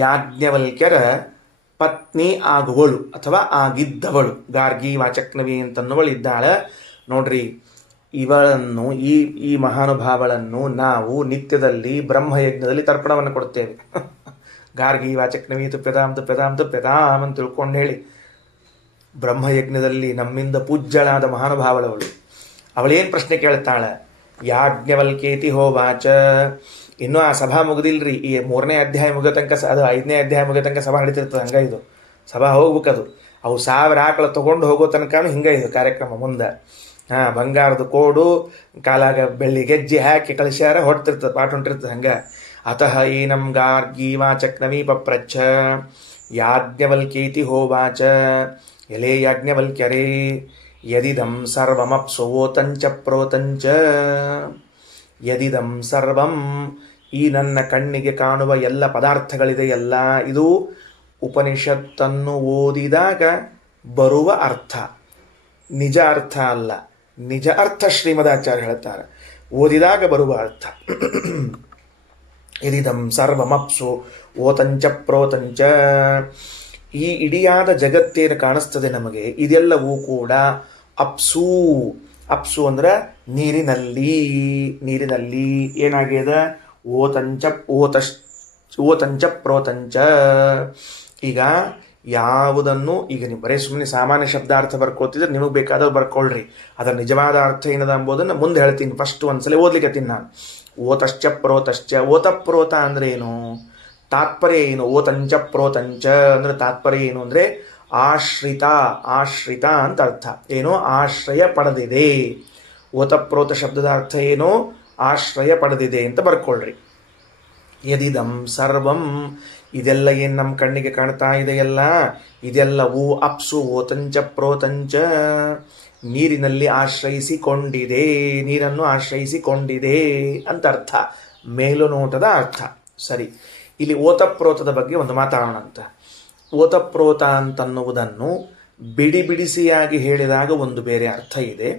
ಯಾಜ್ಞವಲ್ಕ್ಯರ ಪತ್ನಿ ಆಗುವಳು ಅಥವಾ ಆಗಿದ್ದವಳು. ಗಾರ್ಗಿ ವಾಚಕ್ನವಿ ಅಂತನ್ನುವಳಿದ್ದಾಳೆ. ನೋಡ್ರಿ, ಇವಳನ್ನು ಈ ಮಹಾನುಭಾವಳನ್ನು ನಾವು ನಿತ್ಯದಲ್ಲಿ ಬ್ರಹ್ಮಯಜ್ಞದಲ್ಲಿ ತರ್ಪಣವನ್ನು ಕೊಡ್ತೇವೆ. ಗಾರ್ಗಿ ವಾಚಕ್ನವಿ ತುಪ್ಯತಾಂ ಅಂತ ತಿಳ್ಕೊಂಡು ಹೇಳಿ ಬ್ರಹ್ಮಯಜ್ಞದಲ್ಲಿ ನಮ್ಮಿಂದ ಪೂಜ್ಯಳಾದ ಮಹಾನುಭಾವಳವಳು. ಅವಳೇನು ಪ್ರಶ್ನೆ ಕೇಳ್ತಾಳೆ? ಯಾಜ್ಞವಲ್ಕೇತಿ ಹೋವಾಚ. ಇನ್ನೂ ಆ ಸಭಾ ಮುಗಿದಿಲ್ರಿ. ಈ 3ನೇ ಅಧ್ಯಾಯ ಮುಗಿದ ತನಕ, ಅದು 5ನೇ ಅಧ್ಯಾಯ ಮುಗಿದ ತನಕ ಸಭಾ ನಡೀತಿರ್ತದೆ. ಹಂಗ ಇದು ಸಭಾ ಹೋಗ್ಬೇಕದು. ಅವು 1000 ಆಕಳು ತೊಗೊಂಡು ಹೋಗೋ ತನಕನೂ ಹಿಂಗೆ ಇದು ಕಾರ್ಯಕ್ರಮ. ಮುಂದೆ ಬಂಗಾರದ ಕೋಡು, ಕಾಲಾಗ ಬೆಳ್ಳಿ ಗೆಜ್ಜೆ ಹಾಕಿ ಕಳಿಸ್ಯಾರ, ಹೊಡ್ತಿರ್ತದೆ, ಪಾಠ ಹೊಂಟಿರ್ತದೆ. ಹಂಗೆ ಅತಃ ಏನಂ ಗಾರ್ಗಿ ವಾಚಕ್ನವಿ ಪಪ್ರಚ್ಛ ಯಾಜ್ಞವಲ್ಕೇತಿ ಹೋವಾಚ. ಎಲೆ ಯಾಜ್ಞವಲ್ಕ್ಯರೇ, ಯದಿದಂ ಸರ್ವಮಪ್ಸುವೋತಂಚ ಪ್ರೋತಂಚ. ಯದಿದಂ ಸರ್ವಂ, ಈ ನನ್ನ ಕಣ್ಣಿಗೆ ಕಾಣುವ ಎಲ್ಲ ಪದಾರ್ಥಗಳಿದೆಯಲ್ಲ, ಇದು ಉಪನಿಷತ್ತನ್ನು ಓದಿದಾಗ ಬರುವ ಅರ್ಥ, ನಿಜ ಅರ್ಥ ಅಲ್ಲ. ನಿಜ ಅರ್ಥ ಶ್ರೀಮದಾಚಾರ್ಯ ಹೇಳ್ತಾರೆ, ಓದಿದಾಗ ಬರುವ ಅರ್ಥ. ಯದಿದಂ ಸರ್ವಮಪ್ಸು ಓತಂಚ ಪ್ರೋತಂಚ. ಈ ಇಡಿಯಾದ ಜಗತ್ತೇನು ಕಾಣಿಸ್ತದೆ ನಮಗೆ, ಇದೆಲ್ಲವೂ ಕೂಡ ಅಪ್ಸು. ಅಪ್ಸು ಅಂದ್ರೆ ನೀರಿನಲ್ಲಿ. ನೀರಿನಲ್ಲಿ ಏನಾಗ್ಯದ? ಓತಂಚ ಪ್ರೋತಂಚ. ಈಗ ಯಾವುದನ್ನು, ಈಗ ನೀವು ಬರೀ ಸುಮ್ಮನೆ ಸಾಮಾನ್ಯ ಶಬ್ದಾರ್ಥ ಬರ್ಕೋತಿದ್ರೆ ನಿಮಗೆ ಬೇಕಾದವ್ರು ಬರ್ಕೊಳ್ರಿ, ಅದರ ನಿಜವಾದ ಅರ್ಥ ಏನದ ಎಂಬುದನ್ನು ಮುಂದೆ ಹೇಳ್ತೀನಿ. ಫಸ್ಟ್ ಒಂದ್ಸಲ ಓದ್ಲಿಕ್ಕೆ ನಾನು. ಓತಶ್ಚ ಪ್ರೋತಶ್ಚ. ಓತಪ್ರೋತ ಅಂದ್ರೆ ಏನು? ತಾತ್ಪರ್ಯ ಏನು? ಓತಂಚ ಪ್ರೋತಂಚ ಅಂದ್ರೆ ತಾತ್ಪರ್ಯ ಏನು ಅಂದ್ರೆ ಆಶ್ರಿತ. ಆಶ್ರಿತ ಅಂತ ಅರ್ಥ. ಏನು? ಆಶ್ರಯ ಪಡೆದಿದೆ. ಓತಪ್ರೋತ ಶಬ್ದದ ಅರ್ಥ ಏನು? ಆಶ್ರಯ ಪಡೆದಿದೆ ಅಂತ ಬರ್ಕೊಳ್ರಿ. ಯದಿದಂ ಸರ್ವಂ, ಇದೆಲ್ಲ ಏನು ನಮ್ಮ ಕಣ್ಣಿಗೆ ಕಾಣ್ತಾ ಇದೆಯಲ್ಲ, ಇದೆಲ್ಲವೂ ಅಪ್ಸು ಓತಂಚ ಪ್ರೋತಂಚ, ನೀರಿನಲ್ಲಿ ಆಶ್ರಯಿಸಿಕೊಂಡಿದೆ, ನೀರನ್ನು ಆಶ್ರಯಿಸಿಕೊಂಡಿದೆ ಅಂತ ಅರ್ಥ, ಮೇಲುನೋಟದ ಅರ್ಥ. ಸರಿ, ಇಲ್ಲಿ ಓತಪ್ರೋತದ ಬಗ್ಗೆ ಒಂದು ಮಾತಾಡೋಣ ಅಂತ. ಓತಪ್ರೋತ ಅಂತನ್ನುವುದನ್ನು ಬಿಡಿ ಬಿಡಿಸಿಯಾಗಿ ಹೇಳಿದಾಗ ಒಂದು ಬೇರೆ ಅರ್ಥ ಇದೆ.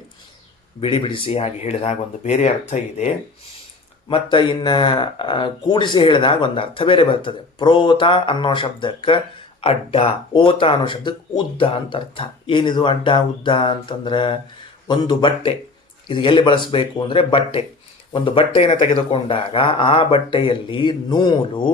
ಬಿಡಿ ಬಿಡಿಸಿಯಾಗಿ ಹೇಳಿದಾಗ ಒಂದು ಬೇರೆ ಅರ್ಥ ಇದೆ. ಮತ್ತು ಇನ್ನು ಕೂಡಿಸಿ ಹೇಳಿದಾಗ ಒಂದು ಅರ್ಥ ಬೇರೆ ಬರ್ತದೆ. ಪ್ರೋತ ಅನ್ನೋ ಶಬ್ದಕ್ಕೆ ಅಡ್ಡ, ಓತ ಅನ್ನೋ ಶಬ್ದಕ್ಕೆ ಉದ್ದ ಅಂತ ಅರ್ಥ. ಏನಿದು ಅಡ್ಡ ಉದ್ದ ಅಂತಂದ್ರೆ, ಒಂದು ಬಟ್ಟೆ, ಇದು ಎಲ್ಲಿ ಬಳಸಬೇಕು ಅಂದರೆ ಬಟ್ಟೆ. ಒಂದು ಬಟ್ಟೆಯನ್ನು ತೆಗೆದುಕೊಂಡಾಗ ಆ ಬಟ್ಟೆಯಲ್ಲಿ ನೂಲು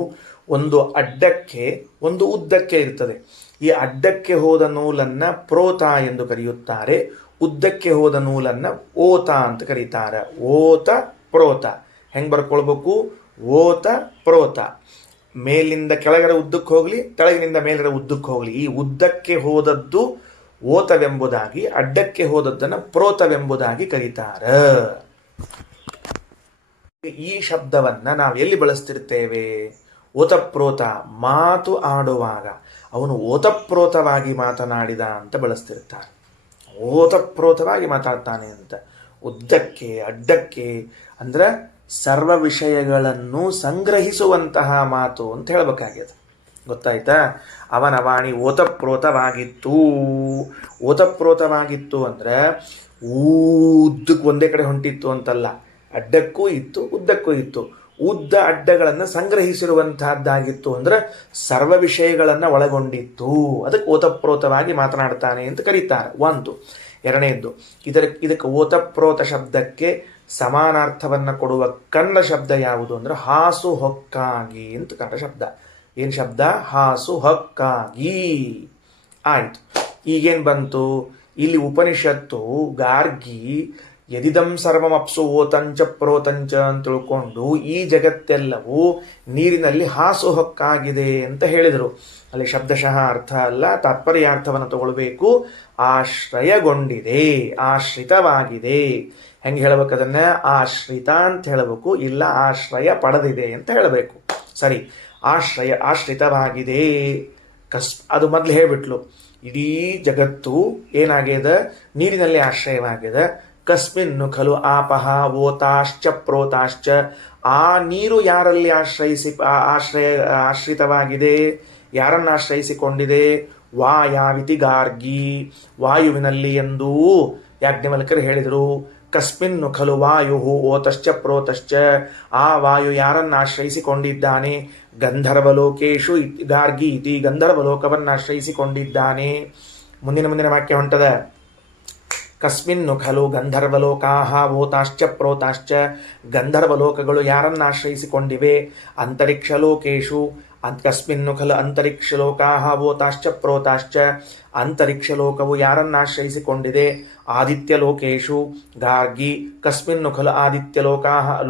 ಒಂದು ಅಡ್ಡಕ್ಕೆ ಒಂದು ಉದ್ದಕ್ಕೆ ಇರ್ತದೆ. ಈ ಅಡ್ಡಕ್ಕೆ ಹೋದ ನೂಲನ್ನು ಪ್ರೋತ ಎಂದು ಕರೆಯುತ್ತಾರೆ, ಉದ್ದಕ್ಕೆ ಹೋದ ನೂಲನ್ನು ಓತ ಅಂತ ಕರೀತಾರೆ. ಓತ ಪ್ರೋತ ಹೆಂಗೆ ಬರ್ಕೊಳ್ಬೇಕು? ಓತ ಪ್ರೋತ. ಮೇಲಿಂದ ಕೆಳಗಡೆ ಉದ್ದಕ್ಕೆ ಹೋಗಲಿ, ಕೆಳಗಿನಿಂದ ಮೇಲರ ಉದ್ದಕ್ಕೆ ಹೋಗಲಿ, ಈ ಉದ್ದಕ್ಕೆ ಹೋದದ್ದು ಓತವೆಂಬುದಾಗಿ, ಅಡ್ಡಕ್ಕೆ ಹೋದದ್ದನ್ನು ಪ್ರೋತವೆಂಬುದಾಗಿ ಕರೀತಾರೆ. ಈ ಶಬ್ದವನ್ನು ನಾವು ಎಲ್ಲಿ ಬಳಸ್ತಿರ್ತೇವೆ? ಓತಪ್ರೋತ, ಮಾತು ಆಡುವಾಗ ಅವನು ಓತಪ್ರೋತವಾಗಿ ಮಾತನಾಡಿದ ಅಂತ ಬಳಸ್ತಿರ್ತಾರೆ. ಓತಪ್ರೋತವಾಗಿ ಮಾತಾಡ್ತಾನೆ ಅಂತ. ಉದ್ದಕ್ಕೆ ಅಡ್ಡಕ್ಕೆ ಅಂದ್ರೆ ಸರ್ವ ವಿಷಯಗಳನ್ನು ಸಂಗ್ರಹಿಸುವಂತಹ ಮಾತು ಅಂತ ಹೇಳಬೇಕಾಗ್ಯದ. ಗೊತ್ತಾಯ್ತಾ? ಅವನ ವಾಣಿ ಓತಪ್ರೋತವಾಗಿತ್ತು. ಓತಪ್ರೋತವಾಗಿತ್ತು ಅಂದ್ರೆ ಉದ್ದಕ್ಕೆ ಒಂದೇ ಕಡೆ ಹೊಂಟಿತ್ತು ಅಂತಲ್ಲ, ಅಡ್ಡಕ್ಕೂ ಇತ್ತು ಉದ್ದಕ್ಕೂ ಇತ್ತು. ಉದ್ದ ಅಡ್ಡಗಳನ್ನು ಸಂಗ್ರಹಿಸಿರುವಂತಹದ್ದಾಗಿತ್ತು ಅಂದ್ರೆ ಸರ್ವ ವಿಷಯಗಳನ್ನು ಒಳಗೊಂಡಿತ್ತು. ಅದಕ್ಕೆ ಓತಪ್ರೋತವಾಗಿ ಮಾತನಾಡ್ತಾನೆ ಅಂತ ಕರೀತಾರೆ. ಒಂದು. ಎರಡನೇದ್ದು, ಇದಕ್ಕೆ ಓತಪ್ರೋತ ಶಬ್ದಕ್ಕೆ ಸಮಾನಾರ್ಥವನ್ನು ಕೊಡುವ ಕನ್ನಡ ಶಬ್ದ ಯಾವುದು ಅಂದ್ರೆ ಹಾಸು ಹೊಕ್ಕಾಗಿ ಅಂತ ಕನ್ನಡ ಶಬ್ದ. ಏನು ಶಬ್ದ? ಹಾಸು ಹೊಕ್ಕಾಗಿ. ಆಯಿತು. ಈಗೇನು ಬಂತು? ಇಲ್ಲಿ ಉಪನಿಷತ್ತು ಗಾರ್ಗಿ ಯದಿದಂ ಸರ್ವಮಪ್ಸು ಓತಂಚ ಪ್ರೋತಂಚ ಅಂತ ತಿಳ್ಕೊಂಡು ಈ ಜಗತ್ತೆಲ್ಲವೂ ನೀರಿನಲ್ಲಿ ಹಾಸು ಹೊಕ್ಕಾಗಿದೆ ಅಂತ ಹೇಳಿದರು. ಅಲ್ಲಿ ಶಬ್ದಶಃ ಅರ್ಥ ಅಲ್ಲ, ತಾತ್ಪರ್ಯಾರ್ಥವನ್ನು ತಗೊಳ್ಬೇಕು. ಆಶ್ರಯಗೊಂಡಿದೆ, ಆಶ್ರಿತವಾಗಿದೆ. ಹೆಂಗೆ ಹೇಳ್ಬೇಕು ಅದನ್ನ? ಆಶ್ರಿತ ಅಂತ ಹೇಳಬೇಕು, ಇಲ್ಲ ಆಶ್ರಯ ಪಡೆದಿದೆ ಅಂತ ಹೇಳಬೇಕು. ಸರಿ, ಆಶ್ರಿತವಾಗಿದೆ. ಅದು ಮೊದಲು ಹೇಳ್ಬಿಟ್ಲು. ಇಡೀ ಜಗತ್ತು ಏನಾಗ್ಯದ? ನೀರಿನಲ್ಲಿ ಆಶ್ರಯವಾಗಿದೆ. ಕಸ್ಮಿನ್ನು ಖಲು ಆಪಹ ಓತಾಶ್ಚ ಪ್ರೋತಾಶ್ಚ. ಆ ನೀರು ಯಾರಲ್ಲಿ ಆಶ್ರಿತವಾಗಿದೆ? ಯಾರನ್ನು ಆಶ್ರಯಿಸಿಕೊಂಡಿದೆ? ವಾಯಾವಿತಿ ಗಾರ್ಗಿ, ವಾಯುವಿನಲ್ಲಿ ಎಂದೂ ಯಾಜ್ಞವಲ್ಕರು ಹೇಳಿದರು. ಕಸ್ಮಿನ್ನು ಖಲು ವಾಯು ಓತಶ್ಚ ಪ್ರೋತಶ್ಚ. ಆ ವಾಯು ಯಾರನ್ನು ಆಶ್ರಯಿಸಿಕೊಂಡಿದ್ದಾನೆ? ಗಂಧರ್ವಲೋಕೇಶು ಗಾರ್ಗಿ ಇತಿ, ಗಂಧರ್ವಲೋಕವನ್ನು ಆಶ್ರಯಿಸಿಕೊಂಡಿದ್ದಾನೆ. ಮುಂದಿನ ವಾಕ್ಯ ಹೊಂಟದ. ಕಸ್ಮಿನ್ನು ಖಲು ಗಂಧರ್ವಲೋಕಾಹ ಓತಾಶ್ಚ ಪ್ರೋತಾಶ್ಚ. ಗಂಧರ್ವಲೋಕಗಳು ಯಾರನ್ನು ಆಶ್ರಯಿಸಿಕೊಂಡಿವೆ? ಅಂತರಿಕ್ಷಲೋಕೇಶು. ಕಸ್ಮಿನ್ನು ಖಲು ಅಂತರಿಕ್ಷಲೋಕಾಹ ಓತಾಶ್ಚ ಪ್ರೋತಾಶ್ಚ. ಅಂತರಿಕ್ಷಲೋಕವು ಯಾರನ್ನು ಆಶ್ರಯಿಸಿಕೊಂಡಿದೆ? ಆದಿತ್ಯಲೋಕೇಶು ಗಾರ್ಗಿ. ಕಸ್ಮಿನ್ನು ಖಲು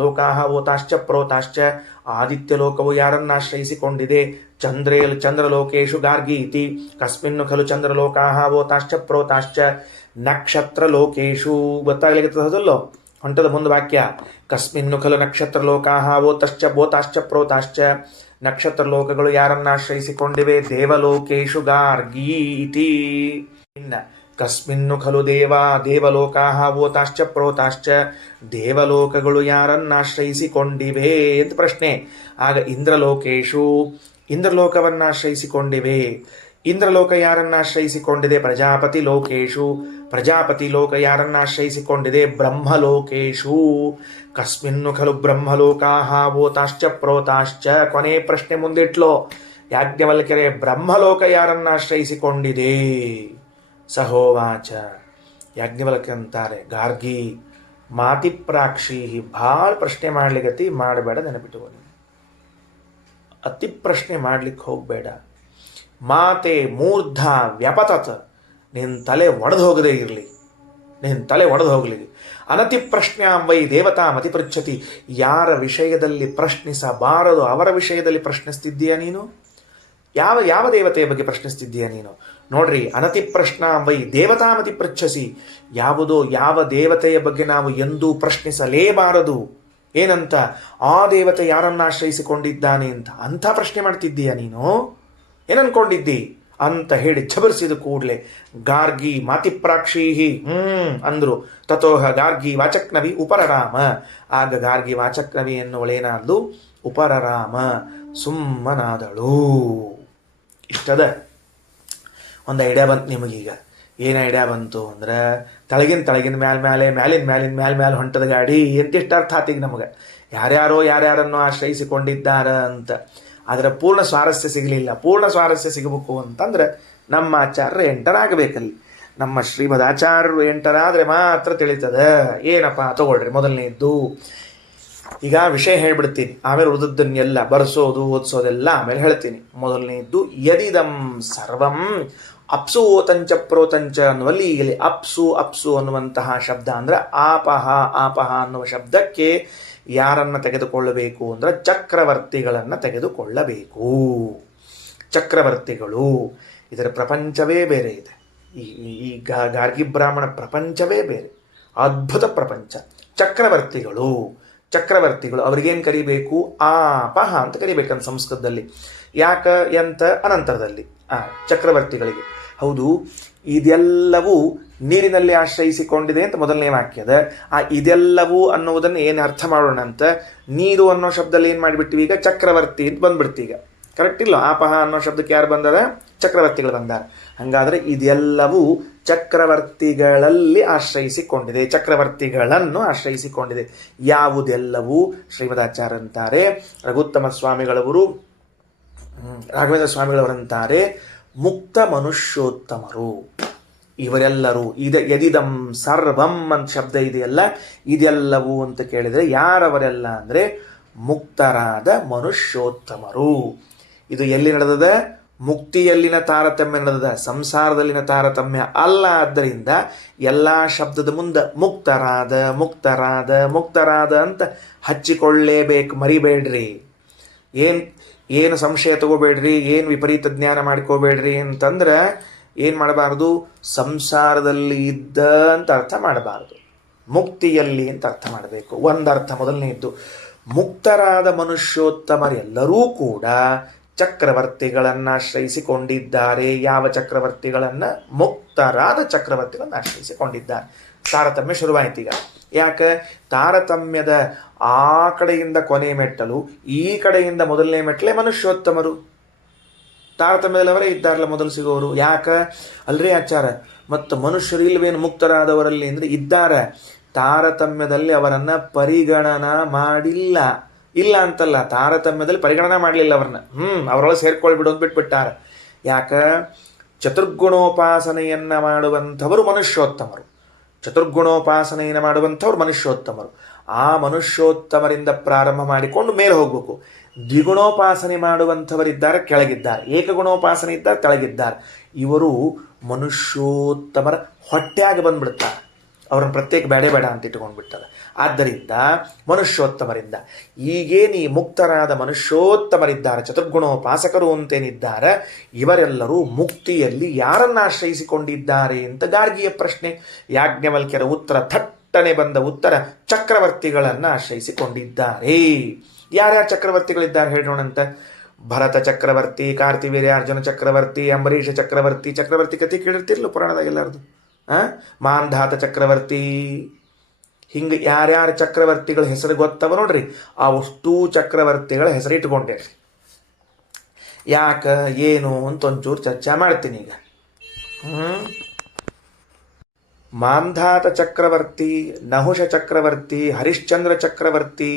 ಲೋಕಾಹ ಓತಾಶ್ಚ ಪ್ರೋತಾಶ್ಚ. ಆದಿತ್ಯಲೋಕವು ಯಾರನ್ನು ಆಶ್ರಯಿಸಿಕೊಂಡಿದೆ? ಚಂದ್ರಲೋಕೇಶು ಗಾರ್ಗಿ ಇತಿ. ಕಸ್ಮಿನ್ನು ಖಲು ಚಂದ್ರಲೋಕಾಹ ಓತಾಶ್ಚ ಪ್ರೋತಾಶ್ಚ. ನಕ್ಷತ್ರಲೋಕೇಶು. ಗೊತ್ತಾಗ್ಲಿಕ್ಕತ್ತದಲ್ಲೋ? ಹೊಂಟದ ಮುಂದೆ ವಾಕ್ಯ. ಕಸ್ಮಿನ್ನು ಖಲು ನಕ್ಷತ್ರಲೋಕಾಹ ಓತಾಶ್ಚ ಪ್ರೋತಾಶ್ಚ. ನಕ್ಷತ್ರಲೋಕಗಳು ಯಾರನ್ನು ಆಶ್ರಯಿಸಿಕೊಂಡಿವೆ? ದೇವಲೋಕೇಶು ಗಾರ್ಗಿ ಇತಿ. ಇನ್ನ ಕಸ್ಮಿನ್ನು ಖಲು ದೇವಲೋಕಾಹ ಓತಾಶ್ಚ ಪ್ರೋತಾಶ್ಚ, ದೇವಲೋಕಗಳು ಯಾರನ್ನಾಶ್ರಯಿಸಿಕೊಂಡಿವೆ ಅಂತ ಪ್ರಶ್ನೆ. ಆಗ ಇಂದ್ರಲೋಕವನ್ನಾಶ್ರಯಿಸಿಕೊಂಡಿವೆ. ಇಂದ್ರಲೋಕ ಯಾರನ್ನಾಶ್ರಯಿಸಿಕೊಂಡಿದೆ? ಪ್ರಜಾಪತಿ ಲೋಕೇಶು. ಪ್ರಜಾಪತಿ ಲೋಕ ಯಾರನ್ನಾಶ್ರಯಿಸಿಕೊಂಡಿದೆ? ಬ್ರಹ್ಮಲೋಕೇಶು. ಕಸ್ಮಿನ್ನು ಖಲು ಬ್ರಹ್ಮಲೋಕಾಹ ಓತಾಶ್ಚ ಪ್ರೋತಾಶ್ಚ. ಕೊನೆ ಪ್ರಶ್ನೆ ಮುಂದಿಟ್ಲೋ ಯಾಜ್ಞವಲ್ಕ್ಯರೇ, ಬ್ರಹ್ಮಲೋಕ ಯಾರನ್ನಾಶ್ರಯಿಸಿಕೊಂಡಿದೆ? ಸಹೋವಾಚ. ಯಾಜ್ಞವಲ್ಕ್ಯರಂತಾರೆ, ಗಾರ್ಗಿ ಮಾತಿಪ್ರಾಕ್ಷಿ. ಭಾಳ ಪ್ರಶ್ನೆ ಮಾಡ್ಲಿಕ್ಕತಿ, ಮಾಡಬೇಡ, ನೆನಪಿಟ್ಟುಕೊ. ಅತಿ ಪ್ರಶ್ನೆ ಮಾಡ್ಲಿಕ್ಕೆ ಹೋಗಬೇಡ. ಮಾತೆ ಮೂರ್ಧ ವ್ಯಪತತ್. ನಿನ್ನ ತಲೆ ಒಡೆದು ಹೋಗದೇ ಇರಲಿ, ನಿನ್ನ ತಲೆ ಒಡೆದು ಹೋಗಲಿ. ಅನತಿ ಪ್ರಶ್ನ್ಯಾಂ ವೈ ದೇವತಾ ಮತಿ ಪೃಚ್ಛತಿ. ಯಾರ ವಿಷಯದಲ್ಲಿ ಪ್ರಶ್ನಿಸಬಾರದು ಅವರ ವಿಷಯದಲ್ಲಿ ಪ್ರಶ್ನಿಸ್ತಿದ್ದೀಯ ನೀನು? ಯಾವ ದೇವತೆಯ ಬಗ್ಗೆ ಪ್ರಶ್ನಿಸ್ತಿದ್ದೀಯ ನೀನು? ನೋಡ್ರಿ, ಅನತಿ ಪ್ರಶ್ನಾಂ ವೈ ದೇವತಾ ಮತಿ ಪೃಚ್ಛಸಿ. ಯಾವ ದೇವತೆಯ ಬಗ್ಗೆ ನಾವು ಎಂದೂ ಪ್ರಶ್ನಿಸಲೇಬಾರದು. ಏನಂತ? ಆ ದೇವತೆ ಯಾರನ್ನ ಆಶ್ರಯಿಸಿಕೊಂಡಿದ್ದಾನೆ ಅಂಥ ಪ್ರಶ್ನೆ ಮಾಡ್ತಿದ್ದೀಯ ನೀನು? ಏನನ್ಕೊಂಡಿದ್ದಿ ಅಂತ ಹೇಳಿ ಝಬರಿಸಿದ ಕೂಡಲೇ ಗಾರ್ಗಿ ಮಾತಿಪ್ರಾಕ್ಷೀಹಿ ಅಂದ್ರು. ತಥೋಹ ಗಾರ್ಗಿ ವಾಚಕ್ನವಿ ಉಪರರಾಮ. ಆಗ ಗಾರ್ಗಿ ವಾಚಕ್ನವಿ ಎನ್ನುವಳೇನಾದ್ಲು? ಉಪರರಾಮ, ಸುಮ್ಮನಾದಳು. ಇಷ್ಟದ ಒಂದು ಐಡಿಯಾ ಬಂತು ನಿಮಗೀಗ. ಏನು ಐಡಿಯಾ ಬಂತು ಅಂದ್ರೆ, ತಳಗಿನ ಮ್ಯಾಲೆ ಹೊಂಟದ ಗಾಡಿ ಎಂತಿಷ್ಟು ಅರ್ಥ ಆತೀಗ ನಮಗೆ. ಯಾರ್ಯಾರನ್ನೋ ಆಶ್ರಯಿಸಿಕೊಂಡಿದ್ದಾರ ಅಂತ. ಅದರ ಪೂರ್ಣ ಸ್ವಾರಸ್ಯ ಸಿಗಲಿಲ್ಲ. ಪೂರ್ಣ ಸ್ವಾರಸ್ಯ ಸಿಗಬೇಕು ಅಂತಂದ್ರೆ ನಮ್ಮ ಆಚಾರ್ಯರು ಎಂಟರಾಗಬೇಕಲ್ಲಿ. ನಮ್ಮ ಶ್ರೀಮದ್ ಆಚಾರ್ಯರು ಎಂಟರಾದರೆ ಮಾತ್ರ ತಿಳಿತದೆ. ಏನಪ್ಪ ತಗೊಳ್ರಿ, ಮೊದಲನೇದ್ದು ಈಗ ವಿಷಯ ಹೇಳ್ಬಿಡ್ತೀನಿ, ಆಮೇಲೆ ಉಳಿದದ್ದನ್ನೆಲ್ಲ ಬರ್ಸೋದು ಓದಿಸೋದೆಲ್ಲ ಆಮೇಲೆ ಹೇಳ್ತೀನಿ. ಮೊದಲನೇದ್ದು ಯದಿದಂ ಸರ್ವಂ ಅಪ್ಸು ಓತಂಚ ಪ್ರೋತಂಚ ಅನ್ನುವಲ್ಲಿ ಇಲ್ಲಿ ಅಪ್ಸು ಅನ್ನುವಂತಹ ಶಬ್ದ ಅಂದ್ರೆ ಆಪಹ ಅನ್ನುವ ಶಬ್ದಕ್ಕೆ ಯಾರನ್ನ ತೆಗೆದುಕೊಳ್ಳಬೇಕು ಅಂದ್ರೆ ಚಕ್ರವರ್ತಿಗಳನ್ನು ತೆಗೆದುಕೊಳ್ಳಬೇಕು. ಚಕ್ರವರ್ತಿಗಳು, ಇದರ ಪ್ರಪಂಚವೇ ಬೇರೆ ಇದೆ. ಈ ಗಾರ್ಗಿ ಬ್ರಾಹ್ಮಣ ಪ್ರಪಂಚವೇ ಬೇರೆ, ಅದ್ಭುತ ಪ್ರಪಂಚ. ಚಕ್ರವರ್ತಿಗಳು ಅವ್ರಿಗೇನು ಕರಿಬೇಕು? ಆಪಹ ಅಂತ ಕರಿಬೇಕಂತ ಸಂಸ್ಕೃತದಲ್ಲಿ. ಎಂತ ಅನಂತರದಲ್ಲಿ ಚಕ್ರವರ್ತಿಗಳಿಗೆ. ಹೌದು, ಇದೆಲ್ಲವೂ ನೀರಿನಲ್ಲಿ ಆಶ್ರಯಿಸಿಕೊಂಡಿದೆ ಅಂತ ಮೊದಲನೇ ವಾಕ್ಯದ. ಇದೆಲ್ಲವೂ ಅನ್ನುವುದನ್ನು ಏನು ಅರ್ಥ ಮಾಡೋಣ ಅಂತ, ನೀರು ಅನ್ನೋ ಶಬ್ದದಲ್ಲಿ ಏನು ಮಾಡಿಬಿಟ್ಟಿವಿ ಈಗ? ಚಕ್ರವರ್ತಿ ಅಂತ ಬಂದ್ಬಿಡ್ತೀಗ. ಕರೆಕ್ಟ್ ಇಲ್ಲ? ಆಪಹ ಅನ್ನೋ ಶಬ್ದಕ್ಕೆ ಯಾರು ಬಂದಾರ? ಚಕ್ರವರ್ತಿಗಳು ಬಂದಾರ. ಹಂಗಾದ್ರೆ ಇದೆಲ್ಲವೂ ಚಕ್ರವರ್ತಿಗಳಲ್ಲಿ ಆಶ್ರಯಿಸಿಕೊಂಡಿದೆ, ಚಕ್ರವರ್ತಿಗಳನ್ನು ಆಶ್ರಯಿಸಿಕೊಂಡಿದೆ. ಯಾವುದೆಲ್ಲವೂ? ಶ್ರೀಮದಾಚಾರ್ಯರಂತಾರೆ, ರಘುತ್ತಮ ಸ್ವಾಮಿಗಳವರು, ರಾಘವೇಂದ್ರ ಸ್ವಾಮಿಗಳವರಂತಾರೆ, ಮುಕ್ತ ಮನುಷ್ಯೋತ್ತಮರು ಇವರೆಲ್ಲರೂ. ಯದಿದಂ ಸರ್ವಂ ಅಂತ ಶಬ್ದ ಇದೆಯಲ್ಲ, ಇದೆಲ್ಲವೂ ಅಂತ ಕೇಳಿದರೆ ಯಾರವರೆಲ್ಲ ಅಂದರೆ ಮುಕ್ತರಾದ ಮನುಷ್ಯೋತ್ತಮರು. ಇದು ಎಲ್ಲಿ ನಡೆದದ? ಮುಕ್ತಿಯಲ್ಲಿನ ತಾರತಮ್ಯ ನಡೆದದ, ಸಂಸಾರದಲ್ಲಿನ ತಾರತಮ್ಯ ಅಲ್ಲ. ಆದ್ದರಿಂದ ಎಲ್ಲ ಶಬ್ದದ ಮುಂದೆ ಮುಕ್ತರಾದ ಅಂತ ಹಚ್ಚಿಕೊಳ್ಳೇಬೇಕು, ಮರಿಬೇಡ್ರಿ. ಏನು ಸಂಶಯ ತಗೋಬೇಡ್ರಿ, ಏನು ವಿಪರೀತ ಜ್ಞಾನ ಮಾಡ್ಕೋಬೇಡ್ರಿ ಅಂತಂದ್ರೆ ಏನು ಮಾಡಬಾರ್ದು? ಸಂಸಾರದಲ್ಲಿ ಇದ್ದ ಅಂತ ಅರ್ಥ ಮಾಡಬಾರ್ದು, ಮುಕ್ತಿಯಲ್ಲಿ ಅಂತ ಅರ್ಥ ಮಾಡಬೇಕು. ಒಂದರ್ಥ ಮೊದಲನೇದ್ದು, ಮುಕ್ತರಾದ ಮನುಷ್ಯೋತ್ತಮರೆಲ್ಲರೂ ಕೂಡ ಚಕ್ರವರ್ತಿಗಳನ್ನು ಆಶ್ರಯಿಸಿಕೊಂಡಿದ್ದಾರೆ. ಯಾವ ಚಕ್ರವರ್ತಿಗಳನ್ನು? ಮುಕ್ತರಾದ ಚಕ್ರವರ್ತಿಗಳನ್ನು ಆಶ್ರಯಿಸಿಕೊಂಡಿದ್ದಾರೆ. ತಾರತಮ್ಯ ಶುರುವಾಯ್ತು ಈಗ. ಯಾಕೆ? ತಾರತಮ್ಯದ ಆ ಕಡೆಯಿಂದ ಕೊನೆ ಮೆಟ್ಟಲು, ಈ ಕಡೆಯಿಂದ ಮೊದಲನೇ ಮೆಟ್ಟಲೆ ಮನುಷ್ಯೋತ್ತಮರು. ತಾರತಮ್ಯದಲ್ಲವರೇ ಇದ್ದಾರಲ್ಲ ಮೊದಲು ಸಿಗೋರು. ಯಾಕೆ? ಅಲ್ರೇ ಆಚಾರ, ಮತ್ತು ಮನುಷ್ಯರು ಇಲ್ವೇನು ಮುಕ್ತರಾದವರಲ್ಲಿ ಅಂದರೆ ಇದ್ದಾರೆ. ತಾರತಮ್ಯದಲ್ಲಿ ಅವರನ್ನ ಪರಿಗಣನ ಮಾಡಿಲ್ಲ. ಇಲ್ಲ ಅಂತಲ್ಲ, ತಾರತಮ್ಯದಲ್ಲಿ ಪರಿಗಣನ ಮಾಡಲಿಲ್ಲ ಅವ್ರನ್ನ. ಅವರೊಳಗೆ ಸೇರ್ಕೊಳ್ಬಿಡು ಅಂತ ಬಿಟ್ಬಿಟ್ಟಾರ. ಯಾಕೆ? ಚತುರ್ಗುಣೋಪಾಸನೆಯನ್ನ ಮಾಡುವಂಥವರು ಮನುಷ್ಯೋತ್ತಮರು. ಚತುರ್ಗುಣೋಪಾಸನೆಯನ್ನು ಮಾಡುವಂಥವ್ರು ಮನುಷ್ಯೋತ್ತಮರು. ಆ ಮನುಷ್ಯೋತ್ತಮರಿಂದ ಪ್ರಾರಂಭ ಮಾಡಿಕೊಂಡು ಮೇಲೆ ಹೋಗ್ಬೇಕು. ದ್ವಿಗುಣೋಪಾಸನೆ ಮಾಡುವಂಥವರಿದ್ದಾರೆ, ಕೆಳಗಿದ್ದಾರೆ. ಏಕಗುಣೋಪಾಸನೆ ಇದ್ದಾರೆ, ಕೆಳಗಿದ್ದಾರೆ. ಇವರು ಮನುಷ್ಯೋತ್ತಮರ ಹೊಟ್ಟೆಯಾಗಿ ಬಂದ್ಬಿಡ್ತಾರೆ. ಅವ್ರನ್ನ ಪ್ರತ್ಯೇಕ ಬೇಡ ಅಂತ ಇಟ್ಕೊಂಡ್ಬಿಡ್ತಾರೆ. ಆದ್ದರಿಂದ ಮನುಷ್ಯೋತ್ತಮರಿಂದ ಈಗೇನು ಈ ಮುಕ್ತರಾದ ಮನುಷ್ಯೋತ್ತಮರಿದ್ದಾರೆ, ಚತುರ್ಗುಣೋಪಾಸಕರು ಅಂತೇನಿದ್ದಾರೆ, ಇವರೆಲ್ಲರೂ ಮುಕ್ತಿಯಲ್ಲಿ ಯಾರನ್ನ ಆಶ್ರಯಿಸಿಕೊಂಡಿದ್ದಾರೆ ಅಂತ ಗಾರ್ಗಿಯ ಪ್ರಶ್ನೆ. ಯಾಜ್ಞವಲ್ಕ್ಯರ ಉತ್ತರ ಥಟ್ಟನೆ ಬಂದ ಉತ್ತರ, ಚಕ್ರವರ್ತಿಗಳನ್ನು ಆಶ್ರಯಿಸಿಕೊಂಡಿದ್ದಾರೆ. ಯಾರ್ಯಾರು ಚಕ್ರವರ್ತಿಗಳಿದ್ದಾರೆ ಹೇಳೋಣಂತ. ಭರತ ಚಕ್ರವರ್ತಿ, ಕಾರ್ತಿವೀರ್ಯಾರ್ಜುನ ಚಕ್ರವರ್ತಿ, ಅಂಬರೀಷ ಚಕ್ರವರ್ತಿ ಕಥೆ ಕೇಳಿರ್ತಿರ್ಲು ಪುರಾಣದಾಗ ಎಲ್ಲರದು. ಮಾಂಧಾತ ಚಕ್ರವರ್ತಿ, ಹಿಂಗೆ ಯಾರ್ಯಾರ ಚಕ್ರವರ್ತಿಗಳ ಹೆಸರು ಗೊತ್ತವ ನೋಡ್ರಿ, ಆ ಅಷ್ಟೂ ಚಕ್ರವರ್ತಿಗಳ ಹೆಸರಿಟ್ಕೊಂಡೆ. ಯಾಕ ಏನು ಅಂತ ಒಂಚೂರು ಚರ್ಚೆ ಮಾಡ್ತೀನಿ ಈಗ. ಮಾಂಧಾತ ಚಕ್ರವರ್ತಿ, ನಹುಷ ಚಕ್ರವರ್ತಿ, ಹರಿಶ್ಚಂದ್ರ ಚಕ್ರವರ್ತಿ,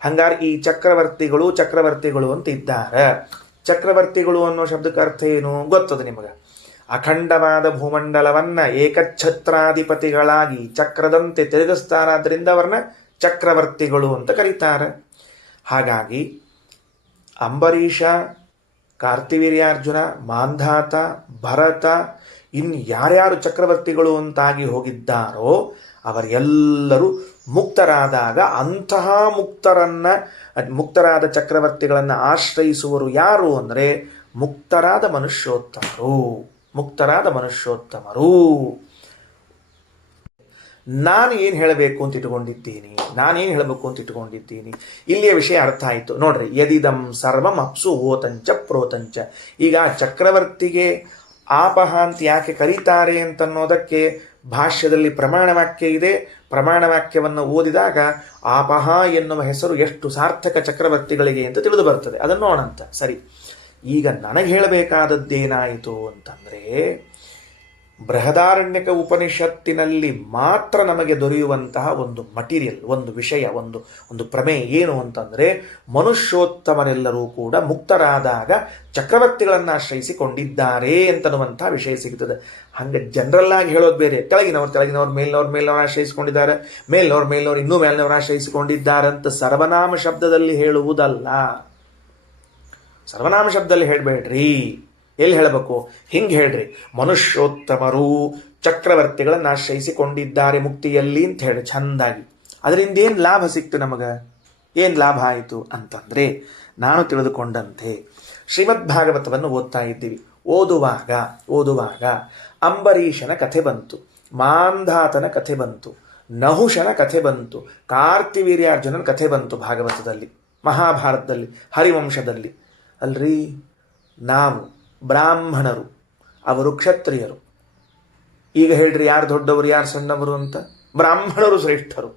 ಹಂಗಾರೆ ಈ ಚಕ್ರವರ್ತಿಗಳು ಅಂತ ಇದ್ದಾರೆ. ಚಕ್ರವರ್ತಿಗಳು ಅನ್ನೋ ಶಬ್ದಕ್ಕೆ ಅರ್ಥ ಏನು ಗೊತ್ತದ ನಿಮಗೆ? ಅಖಂಡವಾದ ಭೂಮಂಡಲವನ್ನ ಏಕಛತ್ರಾಧಿಪತಿಗಳಾಗಿ ಚಕ್ರದಂತೆ ತಿರುಗಿಸ್ತಾರಾದ್ರಿಂದ ಅವರನ್ನ ಚಕ್ರವರ್ತಿಗಳು ಅಂತ ಕರೀತಾರೆ. ಹಾಗಾಗಿ ಅಂಬರೀಷ, ಕಾರ್ತಿವೀರ್ಯಾರ್ಜುನ, ಮಾಂಧಾತ, ಭರತ, ಇನ್ನು ಯಾರ್ಯಾರು ಚಕ್ರವರ್ತಿಗಳು ಅಂತಾಗಿ ಹೋಗಿದ್ದಾರೋ ಅವರೆಲ್ಲರೂ ಮುಕ್ತರಾದಾಗ ಅಂತಹ ಮುಕ್ತರಾದ ಚಕ್ರವರ್ತಿಗಳನ್ನು ಆಶ್ರಯಿಸುವರು ಯಾರು ಅಂದರೆ ಮುಕ್ತರಾದ ಮನುಷ್ಯೋತ್ತಮರು. ನಾನು ಏನು ಹೇಳಬೇಕು ಅಂತ ಇಟ್ಕೊಂಡಿದ್ದೀನಿ, ಇಲ್ಲಿಯ ವಿಷಯ ಅರ್ಥ ಆಯಿತು ನೋಡ್ರಿ. ಯದಿದಂ ಸರ್ವಂ ಅಪ್ಸು ಓತಂಚ ಪ್ರೋತಂಚ. ಈಗ ಚಕ್ರವರ್ತಿಗೆ ಆಪಹ ಅಂತ ಯಾಕೆ ಕರೀತಾರೆ ಅಂತನ್ನೋದಕ್ಕೆ ಭಾಷ್ಯದಲ್ಲಿ ಪ್ರಮಾಣ ವಾಕ್ಯ ಇದೆ. ಪ್ರಮಾಣ ವಾಕ್ಯವನ್ನು ಓದಿದಾಗ ಆಪಹ ಎನ್ನುವ ಹೆಸರು ಎಷ್ಟು ಸಾರ್ಥಕ ಚಕ್ರವರ್ತಿಗಳಿಗೆ ಅಂತ ತಿಳಿದು ಬರ್ತದೆ. ಅದನ್ನು ನೋಡಂತ. ಸರಿ, ಈಗ ನನಗೆ ಹೇಳಬೇಕಾದದ್ದೇನಾಯಿತು ಅಂತಂದರೆ, ಬೃಹದಾರಣ್ಯಕ ಉಪನಿಷತ್ತಿನಲ್ಲಿ ಮಾತ್ರ ನಮಗೆ ದೊರೆಯುವಂತಹ ಒಂದು ಮಟೀರಿಯಲ್, ಒಂದು ವಿಷಯ, ಒಂದು ಪ್ರಮೇಯ ಏನು ಅಂತಂದರೆ, ಮನುಷ್ಯೋತ್ತಮರೆಲ್ಲರೂ ಕೂಡ ಮುಕ್ತರಾದಾಗ ಚಕ್ರವರ್ತಿಗಳನ್ನು ಆಶ್ರಯಿಸಿಕೊಂಡಿದ್ದಾರೆ ಅಂತನ್ನುವಂತಹ ವಿಷಯ ಸಿಗುತ್ತದೆ. ಹಂಗೆ ಜನರಲ್ ಆಗಿ ಹೇಳೋದು ಬೇರೆ. ಕೆಳಗಿನವ್ರು ಮೇಲಿನವ್ರು ಆಶ್ರಯಿಸಿಕೊಂಡಿದ್ದಾರೆ, ಮೇಲಿನವ್ರು ಇನ್ನೂ ಮೇಲಿನವ್ರು ಆಶ್ರಯಿಸಿಕೊಂಡಿದ್ದಾರೆ ಅಂತ ಸರ್ವನಾಮ ಶಬ್ದದಲ್ಲಿ ಹೇಳುವುದಲ್ಲ. ಸರ್ವನಾಮ ಶಬ್ದದಲ್ಲಿ ಹೇಳಬೇಡ್ರಿ. ಎಲ್ಲಿ ಹೇಳಬೇಕು? ಹಿಂಗೆ ಹೇಳ್ರಿ, ಮನುಷ್ಯೋತ್ತಮರು ಚಕ್ರವರ್ತಿಗಳನ್ನು ಆಶ್ರಯಿಸಿಕೊಂಡಿದ್ದಾರೆ ಮುಕ್ತಿಯಲ್ಲಿ ಅಂತ ಹೇಳಿ ಚಂದಾಗಿ. ಅದರಿಂದ ಏನು ಲಾಭ ಸಿಕ್ತು ನಮಗೆ? ಏನು ಲಾಭ ಆಯಿತು ಅಂತಂದರೆ, ನಾನು ತಿಳಿದುಕೊಂಡಂತೆ ಶ್ರೀಮದ್ ಭಾಗವತವನ್ನು ಓದ್ತಾ ಇದ್ದೀವಿ. ಓದುವಾಗ ಅಂಬರೀಷನ ಕಥೆ ಬಂತು, ಮಾಂಧಾತನ ಕಥೆ ಬಂತು, ನಹುಷನ ಕಥೆ ಬಂತು, ಕಾರ್ತಿವೀರ್ಯಾರ್ಜುನನ ಕಥೆ ಬಂತು ಭಾಗವತದಲ್ಲಿ, ಮಹಾಭಾರತದಲ್ಲಿ, ಹರಿವಂಶದಲ್ಲಿ. ಅಲ್ರಿ, ನಾವು ಬ್ರಾಹ್ಮಣರು, ಅವರು ಕ್ಷತ್ರಿಯರು. ಈಗ ಹೇಳ್ರಿ, ಯಾರು ದೊಡ್ಡವರು ಯಾರು ಸಣ್ಣವರು ಅಂತ? ಬ್ರಾಹ್ಮಣರು ಶ್ರೇಷ್ಠರು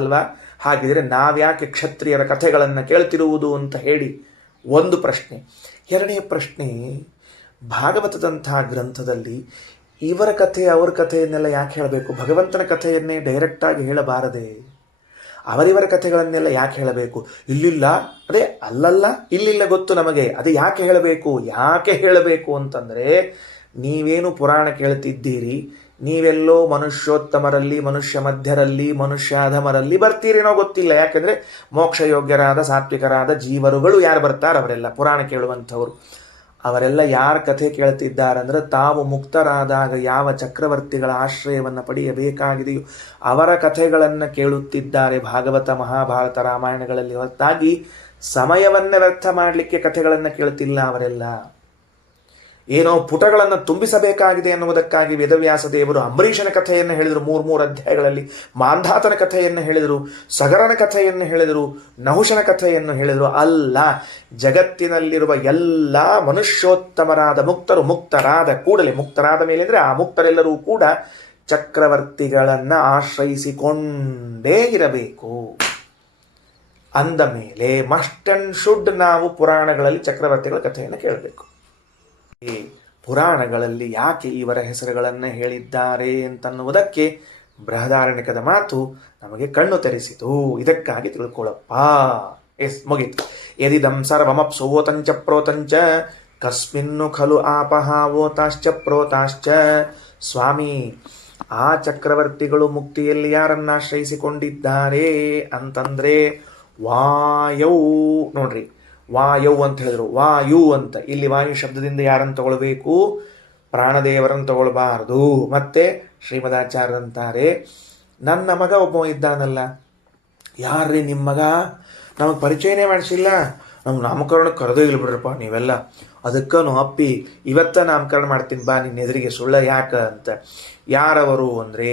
ಅಲ್ವಾ? ಹಾಗಿದ್ರೆ ನಾವ್ಯಾಕೆ ಕ್ಷತ್ರಿಯರ ಕಥೆಗಳನ್ನು ಕೇಳ್ತಿರುವುದು ಅಂತ ಹೇಳಿ ಒಂದು ಪ್ರಶ್ನೆ. ಎರಡನೇ ಪ್ರಶ್ನೆ, ಭಾಗವತದಂತಹ ಗ್ರಂಥದಲ್ಲಿ ಇವರ ಕಥೆ ಅವರ ಕಥೆಯನ್ನೆಲ್ಲ ಯಾಕೆ ಹೇಳಬೇಕು? ಭಗವಂತನ ಕಥೆಯನ್ನೇ ಡೈರೆಕ್ಟಾಗಿ ಹೇಳಬಾರದೆ? ಅವರಿವರ ಕಥೆಗಳನ್ನೆಲ್ಲ ಯಾಕೆ ಹೇಳಬೇಕು? ಇಲ್ಲಿಲ್ಲ ಗೊತ್ತು ನಮಗೆ. ಅದು ಯಾಕೆ ಹೇಳಬೇಕು ಅಂತಂದರೆ, ನೀವೇನು ಪುರಾಣ ಕೇಳ್ತಿದ್ದೀರಿ, ನೀವೆಲ್ಲೋ ಮನುಷ್ಯೋತ್ತಮರಲ್ಲಿ, ಮನುಷ್ಯ ಮಧ್ಯರಲ್ಲಿ, ಮನುಷ್ಯಾಧಮರಲ್ಲಿ ಬರ್ತೀರೇನೋ ಗೊತ್ತಿಲ್ಲ. ಯಾಕೆಂದರೆ ಮೋಕ್ಷಯೋಗ್ಯರಾದ ಸಾತ್ವಿಕರಾದ ಜೀವರುಗಳು ಯಾರು ಬರ್ತಾರೆ ಅವರೆಲ್ಲ ಪುರಾಣ ಕೇಳುವಂಥವ್ರು. ಅವರೆಲ್ಲ ಯಾರ ಕಥೆ ಕೇಳ್ತಿದ್ದಾರಂದ್ರೆ, ತಾವು ಮುಕ್ತರಾದಾಗ ಯಾವ ಚಕ್ರವರ್ತಿಗಳ ಆಶ್ರಯವನ್ನು ಪಡೆಯಬೇಕಾಗಿದೆಯೋ ಅವರ ಕಥೆಗಳನ್ನು ಕೇಳುತ್ತಿದ್ದಾರೆ ಭಾಗವತ, ಮಹಾಭಾರತ, ರಾಮಾಯಣಗಳಲ್ಲಿ. ಹೊರತಾಗಿ ಸಮಯವನ್ನು ವ್ಯರ್ಥ ಮಾಡಲಿಕ್ಕೆ ಕಥೆಗಳನ್ನು ಕೇಳ್ತಿಲ್ಲ ಅವರೆಲ್ಲ. ಏನೋ ಪುಟಗಳನ್ನು ತುಂಬಿಸಬೇಕಾಗಿದೆ ಎನ್ನುವುದಕ್ಕಾಗಿ ವೇದವ್ಯಾಸ ದೇವರು ಅಂಬರೀಷನ ಕಥೆಯನ್ನು ಹೇಳಿದರು 3 ಅಧ್ಯಾಯಗಳಲ್ಲಿ, ಮಾಂಧಾತನ ಕಥೆಯನ್ನು ಹೇಳಿದರು, ಸಗರನ ಕಥೆಯನ್ನು ಹೇಳಿದರು, ನಹುಷನ ಕಥೆಯನ್ನು ಹೇಳಿದರು. ಅಲ್ಲ, ಜಗತ್ತಿನಲ್ಲಿರುವ ಎಲ್ಲ ಮನುಷ್ಯೋತ್ತಮರಾದ ಮುಕ್ತರಾದ ಮೇಲೆ ಅಂದರೆ ಆ ಮುಕ್ತರೆಲ್ಲರೂ ಕೂಡ ಚಕ್ರವರ್ತಿಗಳನ್ನು ಆಶ್ರಯಿಸಿಕೊಂಡೇ ಇರಬೇಕು. ಅಂದ ಮೇಲೆ ಮಸ್ಟ್ ಅಂಡ್ ಶುಡ್ ನಾವು ಪುರಾಣಗಳಲ್ಲಿ ಚಕ್ರವರ್ತಿಗಳ ಕಥೆಯನ್ನು ಕೇಳಬೇಕು. ಪುರಾಣಗಳಲ್ಲಿ ಯಾಕೆ ಇವರ ಹೆಸರುಗಳನ್ನು ಹೇಳಿದ್ದಾರೆ ಅಂತನ್ನುವುದಕ್ಕೆ ಬೃಹದಾರಣ್ಯಕದ ಮಾತು ನಮಗೆ ಕಣ್ಣು ತೆರೆಸಿತು. ಇದಕ್ಕಾಗಿ ತಿಳ್ಕೊಳ್ಳಪ್ಪ. ಮುಗಿತು. ಯದಿದಂ ಸರ್ವಮಪ್ಸು ಓತಂಚ ಪ್ರೋತಂಚ ಕಸ್ಮಿನ್ನು ಖಲು ಆಪಹ ಓತಾಶ್ಚ ಪ್ರೋತಾಶ್ಚ. ಸ್ವಾಮಿ, ಆ ಚಕ್ರವರ್ತಿಗಳು ಮುಕ್ತಿಯಲ್ಲಿ ಯಾರನ್ನಾಶ್ರಯಿಸಿಕೊಂಡಿದ್ದಾರೆ ಅಂತಂದ್ರೆ ವಾಯೌ. ನೋಡ್ರಿ, ವಾಯು ಅಂತ ಹೇಳಿದ್ರು, ವಾಯು ಅಂತ. ಇಲ್ಲಿ ವಾಯು ಶಬ್ದದಿಂದ ಯಾರನ್ನು ತಗೊಳ್ಬೇಕು? ಪ್ರಾಣದೇವರನ್ನು ತಗೊಳ್ಬಾರ್ದು. ಮತ್ತೆ ಶ್ರೀಮದಾಚಾರ್ಯರಂತಾರೆ, ನನ್ನ ಮಗ ಒಬ್ಬ ಇದ್ದಾನಲ್ಲ. ಯಾರ್ರೀ ನಿಮ್ಮ ಮಗ? ನಮಗೆ ಪರಿಚಯನೇ ಮಾಡಿಸಿಲ್ಲ, ನಮ್ಗೆ ನಾಮಕರಣ ಕರೆದೇ ಇಲ್ಲ ಬಿಡ್ರಪ್ಪ ನೀವೆಲ್ಲ. ಅದಕ್ಕೆ ಅಪ್ಪಿ ಇವತ್ತ ನಾಮಕರಣ ಮಾಡ್ತೀನಿ ಬಾ ನಿನ್ನ ಎದುರಿಗೆ, ಸುಳ್ಳ ಯಾಕ ಅಂತ. ಯಾರವರು ಅಂದರೆ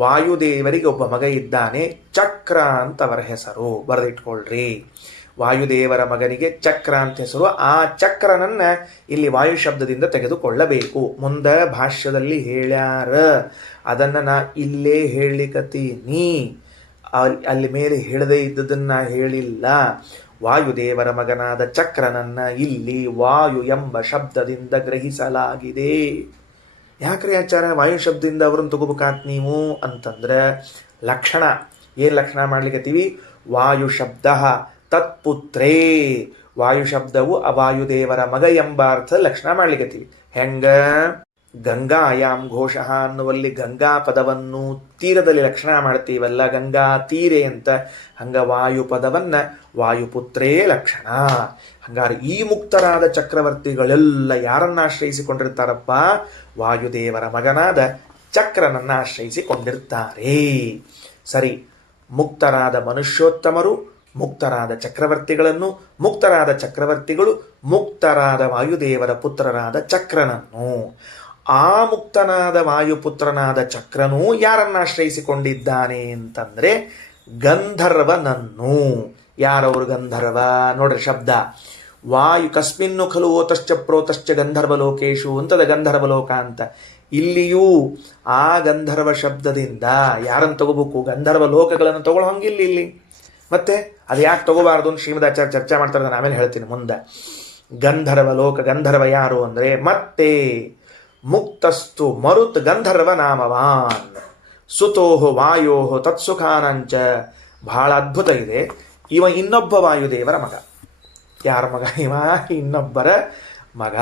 ವಾಯುದೇವರಿಗೆ ಒಬ್ಬ ಮಗ ಇದ್ದಾನೆ, ಚಕ್ರ ಅಂತ ಅವರ ಹೆಸರು, ಬರೆದಿಟ್ಕೊಳ್ರಿ. ವಾಯುದೇವರ ಮಗನಿಗೆ ಚಕ್ರ ಅಂತ ಹೆಸರು. ಆ ಚಕ್ರನನ್ನ ಇಲ್ಲಿ ವಾಯು ಶಬ್ದದಿಂದ ತೆಗೆದುಕೊಳ್ಳಬೇಕು. ಮುಂದೆ ಭಾಷ್ಯದಲ್ಲಿ ಹೇಳ್ಯಾರ, ಅದನ್ನು ನಾ ಇಲ್ಲೇ ಹೇಳಲಿಕತ್ತೀನಿ, ಅಲ್ಲಿ ಮೇಲೆ ಹೇಳದೇ ಇದ್ದದನ್ನ ಹೇಳಿಲ್ಲ. ವಾಯುದೇವರ ಮಗನಾದ ಚಕ್ರನನ್ನ ಇಲ್ಲಿ ವಾಯು ಎಂಬ ಶಬ್ದದಿಂದ ಗ್ರಹಿಸಲಾಗಿದೆ. ಯಾಕ್ರಿ ಆಚಾರ ವಾಯು ಶಬ್ದದಿಂದ ಅವ್ರನ್ನ ತಗೋಬೇಕಾತ್ ನೀವು ಅಂತಂದ್ರೆ ಲಕ್ಷಣ ಏನು ಲಕ್ಷಣ ಮಾಡ್ಲಿಕ್ಕತ್ತೀವಿ? ವಾಯು ಶಬ್ದ ತತ್ಪುತ್ರೇ, ವಾಯು ಶಬ್ದವು ಅವಾಯುದೇವರ ಮಗ ಎಂಬ ಅರ್ಥ ಲಕ್ಷಣ ಮಾಡ್ಲಿಕ್ಕತ್ತೀವಿ. ಹೆಂಗ? ಗಂಗಾಯಾಮ್ ಘೋಷಃ ಅನ್ನುವಲ್ಲಿ ಗಂಗಾ ಪದವನ್ನು ತೀರದಲ್ಲಿ ಲಕ್ಷಣ ಮಾಡ್ತೀವಲ್ಲ, ಗಂಗಾ ತೀರೆ ಅಂತ, ಹಂಗ ವಾಯು ಪದವನ್ನ ವಾಯುಪುತ್ರೇ ಲಕ್ಷಣ. ಹಂಗಾರೆ ಈ ಮುಕ್ತರಾದ ಚಕ್ರವರ್ತಿಗಳೆಲ್ಲ ಯಾರನ್ನ ಆಶ್ರಯಿಸಿಕೊಂಡಿರ್ತಾರಪ್ಪ? ವಾಯುದೇವರ ಮಗನಾದ ಚಕ್ರನನ್ನ ಆಶ್ರಯಿಸಿಕೊಂಡಿರ್ತಾರೆ. ಸರಿ, ಮುಕ್ತರಾದ ಮನುಷ್ಯೋತ್ತಮರು ಮುಕ್ತರಾದ ಚಕ್ರವರ್ತಿಗಳನ್ನು, ಮುಕ್ತರಾದ ಚಕ್ರವರ್ತಿಗಳು ಮುಕ್ತರಾದ ವಾಯುದೇವರ ಪುತ್ರರಾದ ಚಕ್ರನನ್ನು. ಆ ಮುಕ್ತನಾದ ವಾಯುಪುತ್ರನಾದ ಚಕ್ರನು ಯಾರನ್ನ ಆಶ್ರಯಿಸಿಕೊಂಡಿದ್ದಾನೆ ಅಂತಂದ್ರೆ ಗಂಧರ್ವನನ್ನು. ಯಾರವರು ಗಂಧರ್ವ? ನೋಡ್ರಿ ಶಬ್ದ ವಾಯು ಕಸ್ಮಿನ್ನು ಖಲು ಓತಶ್ಚ ಪ್ರೋತಶ್ಚ ಗಂಧರ್ವಲೋಕೇಶು ಅಂತದ ಗಂಧರ್ವಲೋಕ ಅಂತ. ಇಲ್ಲಿಯೂ ಆ ಗಂಧರ್ವ ಶಬ್ದದಿಂದ ಯಾರನ್ನು ತಗೋಬೇಕು? ಗಂಧರ್ವ ಲೋಕಗಳನ್ನು ತಗೊಳ್ಳೋ ಹಂಗಿಲ್ಲ ಇಲ್ಲಿ. ಮತ್ತೆ ಅದು ಯಾಕೆ ತಗೋಬಾರ್ದು ಅಂತ ಶ್ರೀಮದಾಚಾರ್ಯ ಚರ್ಚೆ ಮಾಡ್ತಾರೆ, ನಾನು ಆಮೇಲೆ ಹೇಳ್ತೀನಿ ಮುಂದೆ. ಗಂಧರ್ವ ಲೋಕ, ಗಂಧರ್ವ ಯಾರು ಅಂದರೆ ಮತ್ತೆ ಮುಕ್ತಸ್ತು ಮರುತ್ ಗಂಧರ್ವ ನಾಮವಾನ್ ಸುತೋಹೋ ವಾಯೋಹೋ ತತ್ಸುಖಾನಂಚ. ಬಹಳ ಅದ್ಭುತ ಇದೆ. ಇವ ಇನ್ನೊಬ್ಬ ವಾಯುದೇವರ ಮಗ. ಯಾರ ಮಗ ಇವ? ಇನ್ನೊಬ್ಬರ ಮಗ.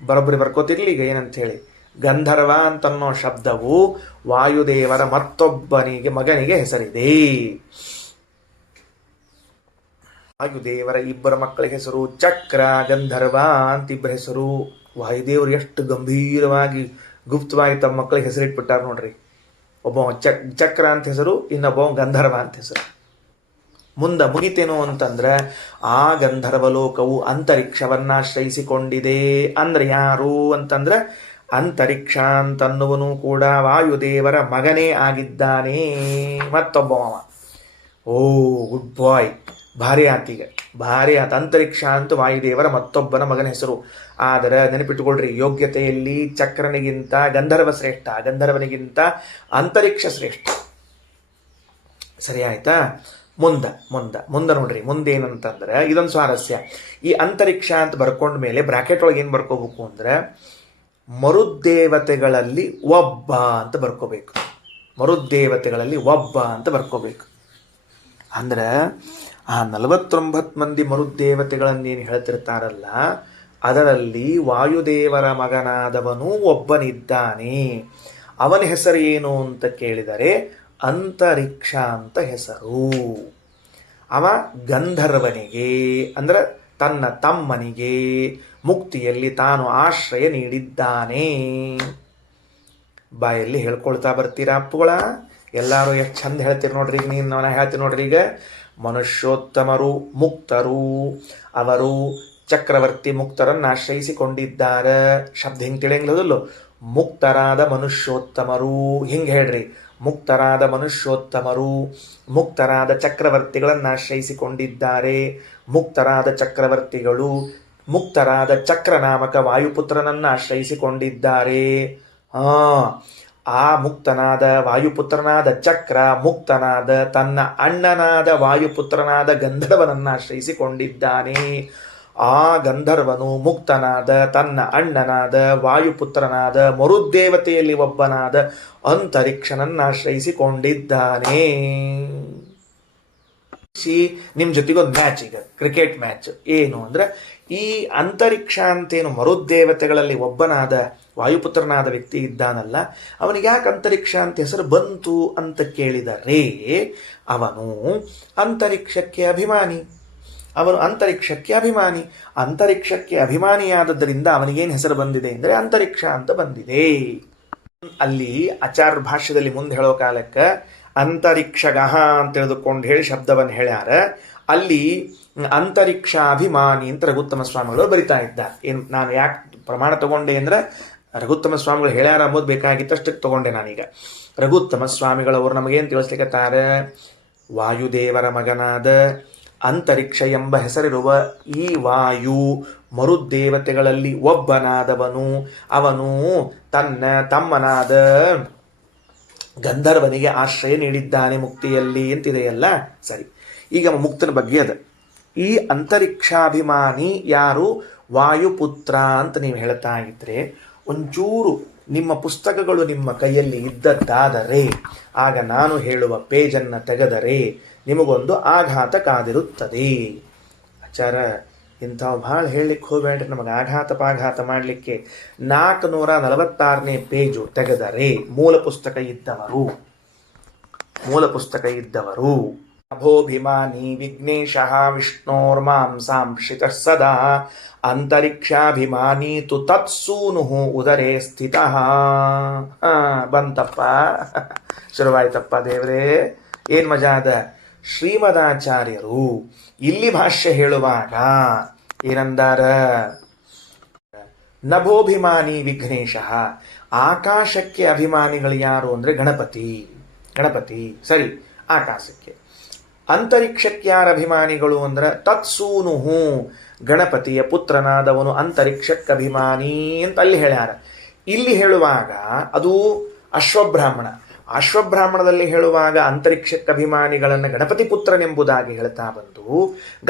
ಬರೋಬ್ಬರಿ ಬರ್ಕೋತಿರ್ಲಿ ಈಗ ಏನಂತ ಹೇಳಿ. ಗಂಧರ್ವ ಅಂತನ್ನೋ ಶಬ್ದವು ವಾಯುದೇವರ ಮತ್ತೊಬ್ಬನಿಗೆ ಮಗನಿಗೆ ಹೆಸರಿದೆ. ವಾಯುದೇವರ ಇಬ್ಬರ ಮಕ್ಕಳಿಗೆ ಹೆಸರು ಚಕ್ರ, ಗಂಧರ್ವ ಅಂತ ಇಬ್ಬರ ಹೆಸರು. ವಾಯುದೇವರು ಎಷ್ಟು ಗಂಭೀರವಾಗಿ ಗುಪ್ತವಾಗಿ ತಮ್ಮ ಮಕ್ಕಳಿಗೆ ಹೆಸರಿಟ್ಬಿಟ್ಟಾರ ನೋಡ್ರಿ. ಒಬ್ಬ ಚಕ್ರ ಅಂತ ಹೆಸರು, ಇನ್ನೊಬ್ಬ ಗಂಧರ್ವ ಅಂತ ಹೆಸರು. ಮುಂದೆ ಮುಗಿತೇನು ಅಂತಂದ್ರೆ ಆ ಗಂಧರ್ವ ಲೋಕವು ಅಂತರಿಕ್ಷವನ್ನ ಆಶ್ರಯಿಸಿಕೊಂಡಿದೆ. ಅಂದ್ರೆ ಯಾರು ಅಂತಂದ್ರೆ ಅಂತರಿಕ್ಷ ಅಂತನ್ನುವನು ಕೂಡ ವಾಯುದೇವರ ಮಗನೇ ಆಗಿದ್ದಾನೆ. ಮತ್ತೊಬ್ಬ ಮಾವ. ಓ ಗುಡ್ ಬಾಯ್, ಭಾರಿ ಆತೀಗ, ಭಾರಿ ಆತ. ಅಂತರಿಕ್ಷ ಅಂತ ವಾಯುದೇವರ ಮತ್ತೊಬ್ಬನ ಮಗನ ಹೆಸರು. ಆದರೆ ನೆನಪಿಟ್ಟುಕೊಳ್ರಿ, ಯೋಗ್ಯತೆಯಲ್ಲಿ ಚಕ್ರನಿಗಿಂತ ಗಂಧರ್ವ ಶ್ರೇಷ್ಠ, ಗಂಧರ್ವನಿಗಿಂತ ಅಂತರಿಕ್ಷ ಶ್ರೇಷ್ಠ. ಸರಿ ಆಯ್ತಾ? ಮುಂದೆ ನೋಡ್ರಿ, ಮುಂದೇನಂತಂದ್ರೆ ಇದೊಂದು ಸ್ವಾರಸ್ಯ. ಈ ಅಂತರಿಕ್ಷ ಅಂತ ಬರ್ಕೊಂಡ ಮೇಲೆ ಬ್ರಾಕೆಟ್ ಒಳಗೆ ಏನು ಬರ್ಕೋಬೇಕು ಅಂದ್ರೆ ಮರುದ್ದೇವತೆಗಳಲ್ಲಿ ಒಬ್ಬ ಅಂತ ಬರ್ಕೋಬೇಕು. ಮರುದ್ದೇವತೆಗಳಲ್ಲಿ ಒಬ್ಬ ಅಂತ ಬರ್ಕೋಬೇಕು. ಅಂದ್ರೆ ಆ 49 ಮಂದಿ ಮರುದ್ದೇವತೆಗಳನ್ನೇನು ಹೇಳ್ತಿರ್ತಾರಲ್ಲ, ಅದರಲ್ಲಿ ವಾಯುದೇವರ ಮಗನಾದವನು ಒಬ್ಬನಿದ್ದಾನೆ. ಅವನ ಹೆಸರು ಏನು ಅಂತ ಕೇಳಿದರೆ ಅಂತರಿಕ್ಷ ಅಂತ ಹೆಸರು. ಅವ ಗಂಧರ್ವನಿಗೆ ಅಂದ್ರೆ ತನ್ನ ತಮ್ಮನಿಗೆ ಮುಕ್ತಿಯಲ್ಲಿ ತಾನು ಆಶ್ರಯ ನೀಡಿದ್ದಾನೆ. ಬಾಯಲ್ಲಿ ಹೇಳ್ಕೊಳ್ತಾ ಬರ್ತೀರಾ ಅಪ್ಪುಗಳ? ಎಲ್ಲರೂ ಎಷ್ಟು ಚಂದ ಹೇಳ್ತೀರಿ ನೋಡ್ರಿ. ಈಗ ನಾನು ಹೇಳ್ತೀನಿ ನೋಡ್ರಿ. ಈಗ ಮನುಷ್ಯೋತ್ತಮರು ಮುಕ್ತರು, ಅವರು ಚಕ್ರವರ್ತಿ ಮುಕ್ತರನ್ನು ಆಶ್ರಯಿಸಿಕೊಂಡಿದ್ದಾರೆ. ಶಬ್ದ ಹಿಂಗೆ ತಿಳಿಯಂಗಿಲ್ಲದಲ್ಲೋ. ಮುಕ್ತರಾದ ಮನುಷ್ಯೋತ್ತಮರು ಹಿಂಗೆ ಹೇಳ್ರಿ. ಮುಕ್ತರಾದ ಮನುಷ್ಯೋತ್ತಮರು ಮುಕ್ತರಾದ ಚಕ್ರವರ್ತಿಗಳನ್ನು ಆಶ್ರಯಿಸಿಕೊಂಡಿದ್ದಾರೆ. ಮುಕ್ತರಾದ ಚಕ್ರವರ್ತಿಗಳು ಮುಕ್ತರಾದ ಚಕ್ರನಾಮಕ ವಾಯುಪುತ್ರನನ್ನು ಆಶ್ರಯಿಸಿಕೊಂಡಿದ್ದಾರೆ. ಆ ಮುಕ್ತನಾದ ವಾಯುಪುತ್ರನಾದ ಚಕ್ರ ಮುಕ್ತನಾದ ತನ್ನ ಅಣ್ಣನಾದ ವಾಯುಪುತ್ರನಾದ ಗಂಧರ್ವನನ್ನು ಆಶ್ರಯಿಸಿಕೊಂಡಿದ್ದಾನೆ. ಆ ಗಂಧರ್ವನು ಮುಕ್ತನಾದ ತನ್ನ ಅಣ್ಣನಾದ ವಾಯುಪುತ್ರನಾದ ಮರುದ್ದೇವತೆಯಲ್ಲಿ ಒಬ್ಬನಾದ ಅಂತರಿಕ್ಷನನ್ನು ಆಶ್ರಯಿಸಿಕೊಂಡಿದ್ದಾನೆ. ನಿಮ್ಮ ಜೊತೆಗೊಂದು ಮ್ಯಾಚ್, ಈಗ ಕ್ರಿಕೆಟ್ ಮ್ಯಾಚ್. ಏನು ಅಂದ್ರೆ ಈ ಅಂತರಿಕ್ಷ ಅಂತೇನು ಮರುದ್ದೇವತೆಗಳಲ್ಲಿ ಒಬ್ಬನಾದ ವಾಯುಪುತ್ರನಾದ ವ್ಯಕ್ತಿ ಇದ್ದಾನಲ್ಲ, ಅವನಿಗೆ ಯಾಕೆ ಅಂತರಿಕ್ಷ ಅಂತ ಹೆಸರು ಬಂತು ಅಂತ ಕೇಳಿದರೆ ಅವನು ಅಂತರಿಕ್ಷಕ್ಕೆ ಅಭಿಮಾನಿ. ಅವನು ಅಂತರಿಕ್ಷಕ್ಕೆ ಅಭಿಮಾನಿ. ಅಂತರಿಕ್ಷಕ್ಕೆ ಅಭಿಮಾನಿಯಾದದ್ದರಿಂದ ಅವನಿಗೇನು ಹೆಸರು ಬಂದಿದೆ ಅಂದರೆ ಅಂತರಿಕ್ಷ ಅಂತ ಬಂದಿದೆ. ಅಲ್ಲಿ ಆಚಾರ್ಯ ಭಾಷ್ಯದಲ್ಲಿ ಮುಂದೆ ಹೇಳೋ ಕಾಲಕ್ಕೆ ಅಂತರಿಕ್ಷಗಃ ಅಂತ ತಿಳಿದುಕೊಂಡು ಹೇಳಿ ಶಬ್ದವನ್ನು ಹೇಳ್ಯಾರ. ಅಲ್ಲಿ ಅಂತರಿಕ್ಷಾಭಿಮಾನಿ ಅಂತ ರಘುತ್ತಮ ಸ್ವಾಮಿಗಳು ಬರಿತಾ ಇದ್ದ. ಏನು ನಾನು ಯಾಕೆ ಪ್ರಮಾಣ ತಗೊಂಡೆ ಅಂದರೆ ರಘುತ್ತಮ ಸ್ವಾಮಿಗಳು ಹೇಳ್ಯಾರ ಅಂಬೋದು ಬೇಕಾಗಿತ್ತು, ಅಷ್ಟಕ್ಕೆ ತಗೊಂಡೆ ನಾನೀಗ. ರಘುತ್ತಮ ಸ್ವಾಮಿಗಳವರು ನಮಗೇನು ತಿಳಿಸ್ಲಿಕ್ಕತ್ತಾರೆ? ವಾಯುದೇವರ ಮಗನಾದ ಅಂತರಿಕ್ಷ ಎಂಬ ಹೆಸರಿರುವ ಈ ವಾಯು ಮರುದೇವತೆಗಳಲ್ಲಿ ಒಬ್ಬನಾದವನು. ಅವನು ತನ್ನ ತಮ್ಮನಾದ ಗಂಧರ್ವನಿಗೆ ಆಶ್ರಯ ನೀಡಿದ್ದಾನೆ ಮುಕ್ತಿಯಲ್ಲಿ ಅಂತಿದೆಯಲ್ಲ. ಸರಿ, ಈಗ ಮುಕ್ತನ ಬಗ್ಗೆ ಅದ. ಈ ಅಂತರಿಕ್ಷಾಭಿಮಾನಿ ಯಾರು? ವಾಯುಪುತ್ರ ಅಂತ ನೀವು ಹೇಳ್ತಾ ಇದ್ರೆ, ಒಂಚೂರು ನಿಮ್ಮ ಪುಸ್ತಕಗಳು ನಿಮ್ಮ ಕೈಯಲ್ಲಿ ಇದ್ದದ್ದಾದರೆ, ಆಗ ನಾನು ಹೇಳುವ ಪೇಜನ್ನು ತೆಗೆದರೆ ನಿಮಗೊಂದು ಆಘಾತ ಕಾದಿರುತ್ತದೆ. ಆಚಾರ, ಇಂಥವು ಭಾಳ ಹೇಳಲಿಕ್ಕೆ ಹೋಗಬೇಡ್ರಿ, ನಮಗೆ ಪಾಘಾತ ಮಾಡಲಿಕ್ಕೆ. 446ನೇ ಪೇಜು ತೆಗೆದರೆ ಮೂಲ ಪುಸ್ತಕ ಇದ್ದವರು ಅಭೋಭಿಮಾನಿ ವಿಘ್ನೇಶಃ ವಿಷ್ಣೋರ್ಮಾಂಸಾಂಶಿತ ಸದಾ ಅಂತರಿಕ್ಷಾಭಿಮಾನಿ ತು ತತ್ಸೂನು ಉದರೇ ಸ್ಥಿತ. ಬಂತಪ್ಪ, ಶುರುವಾಯ್ತಪ್ಪ ದೇವರೇ, ಏನ್ ಮಜಾ ಅದ. ಶ್ರೀಮದಾಚಾರ್ಯರು ಇಲ್ಲಿ ಭಾಷ್ಯ ಹೇಳುವಾಗ ಏನಂದಾರ? ನಭೋಭಿಮಾನಿ ವಿಘ್ನೇಶಃ, ಆಕಾಶಕ್ಕೆ ಅಭಿಮಾನಿಗಳು ಯಾರು ಅಂದ್ರೆ ಗಣಪತಿ. ಸರಿ, ಆಕಾಶಕ್ಕೆ. ಅಂತರಿಕ್ಷಕ್ಕೆ ಯಾರ ಅಭಿಮಾನಿಗಳು ಅಂದ್ರೆ ತತ್ಸೂನುಹು, ಗಣಪತಿಯ ಪುತ್ರನಾದವನು ಅಂತರಿಕ್ಷಕ್ಕೆ ಅಭಿಮಾನಿ ಅಂತ ಅಲ್ಲಿ ಹೇಳ್ಯಾರ. ಇಲ್ಲಿ ಹೇಳುವಾಗ ಅದು ಅಶ್ವಬ್ರಾಹ್ಮಣದಲ್ಲಿ ಹೇಳುವಾಗ ಅಂತರಿಕ್ಷಕ್ಕೆ ಅಭಿಮಾನಿಗಳನ್ನು ಗಣಪತಿ ಪುತ್ರನೆಂಬುದಾಗಿ ಹೇಳ್ತಾ ಬಂದು,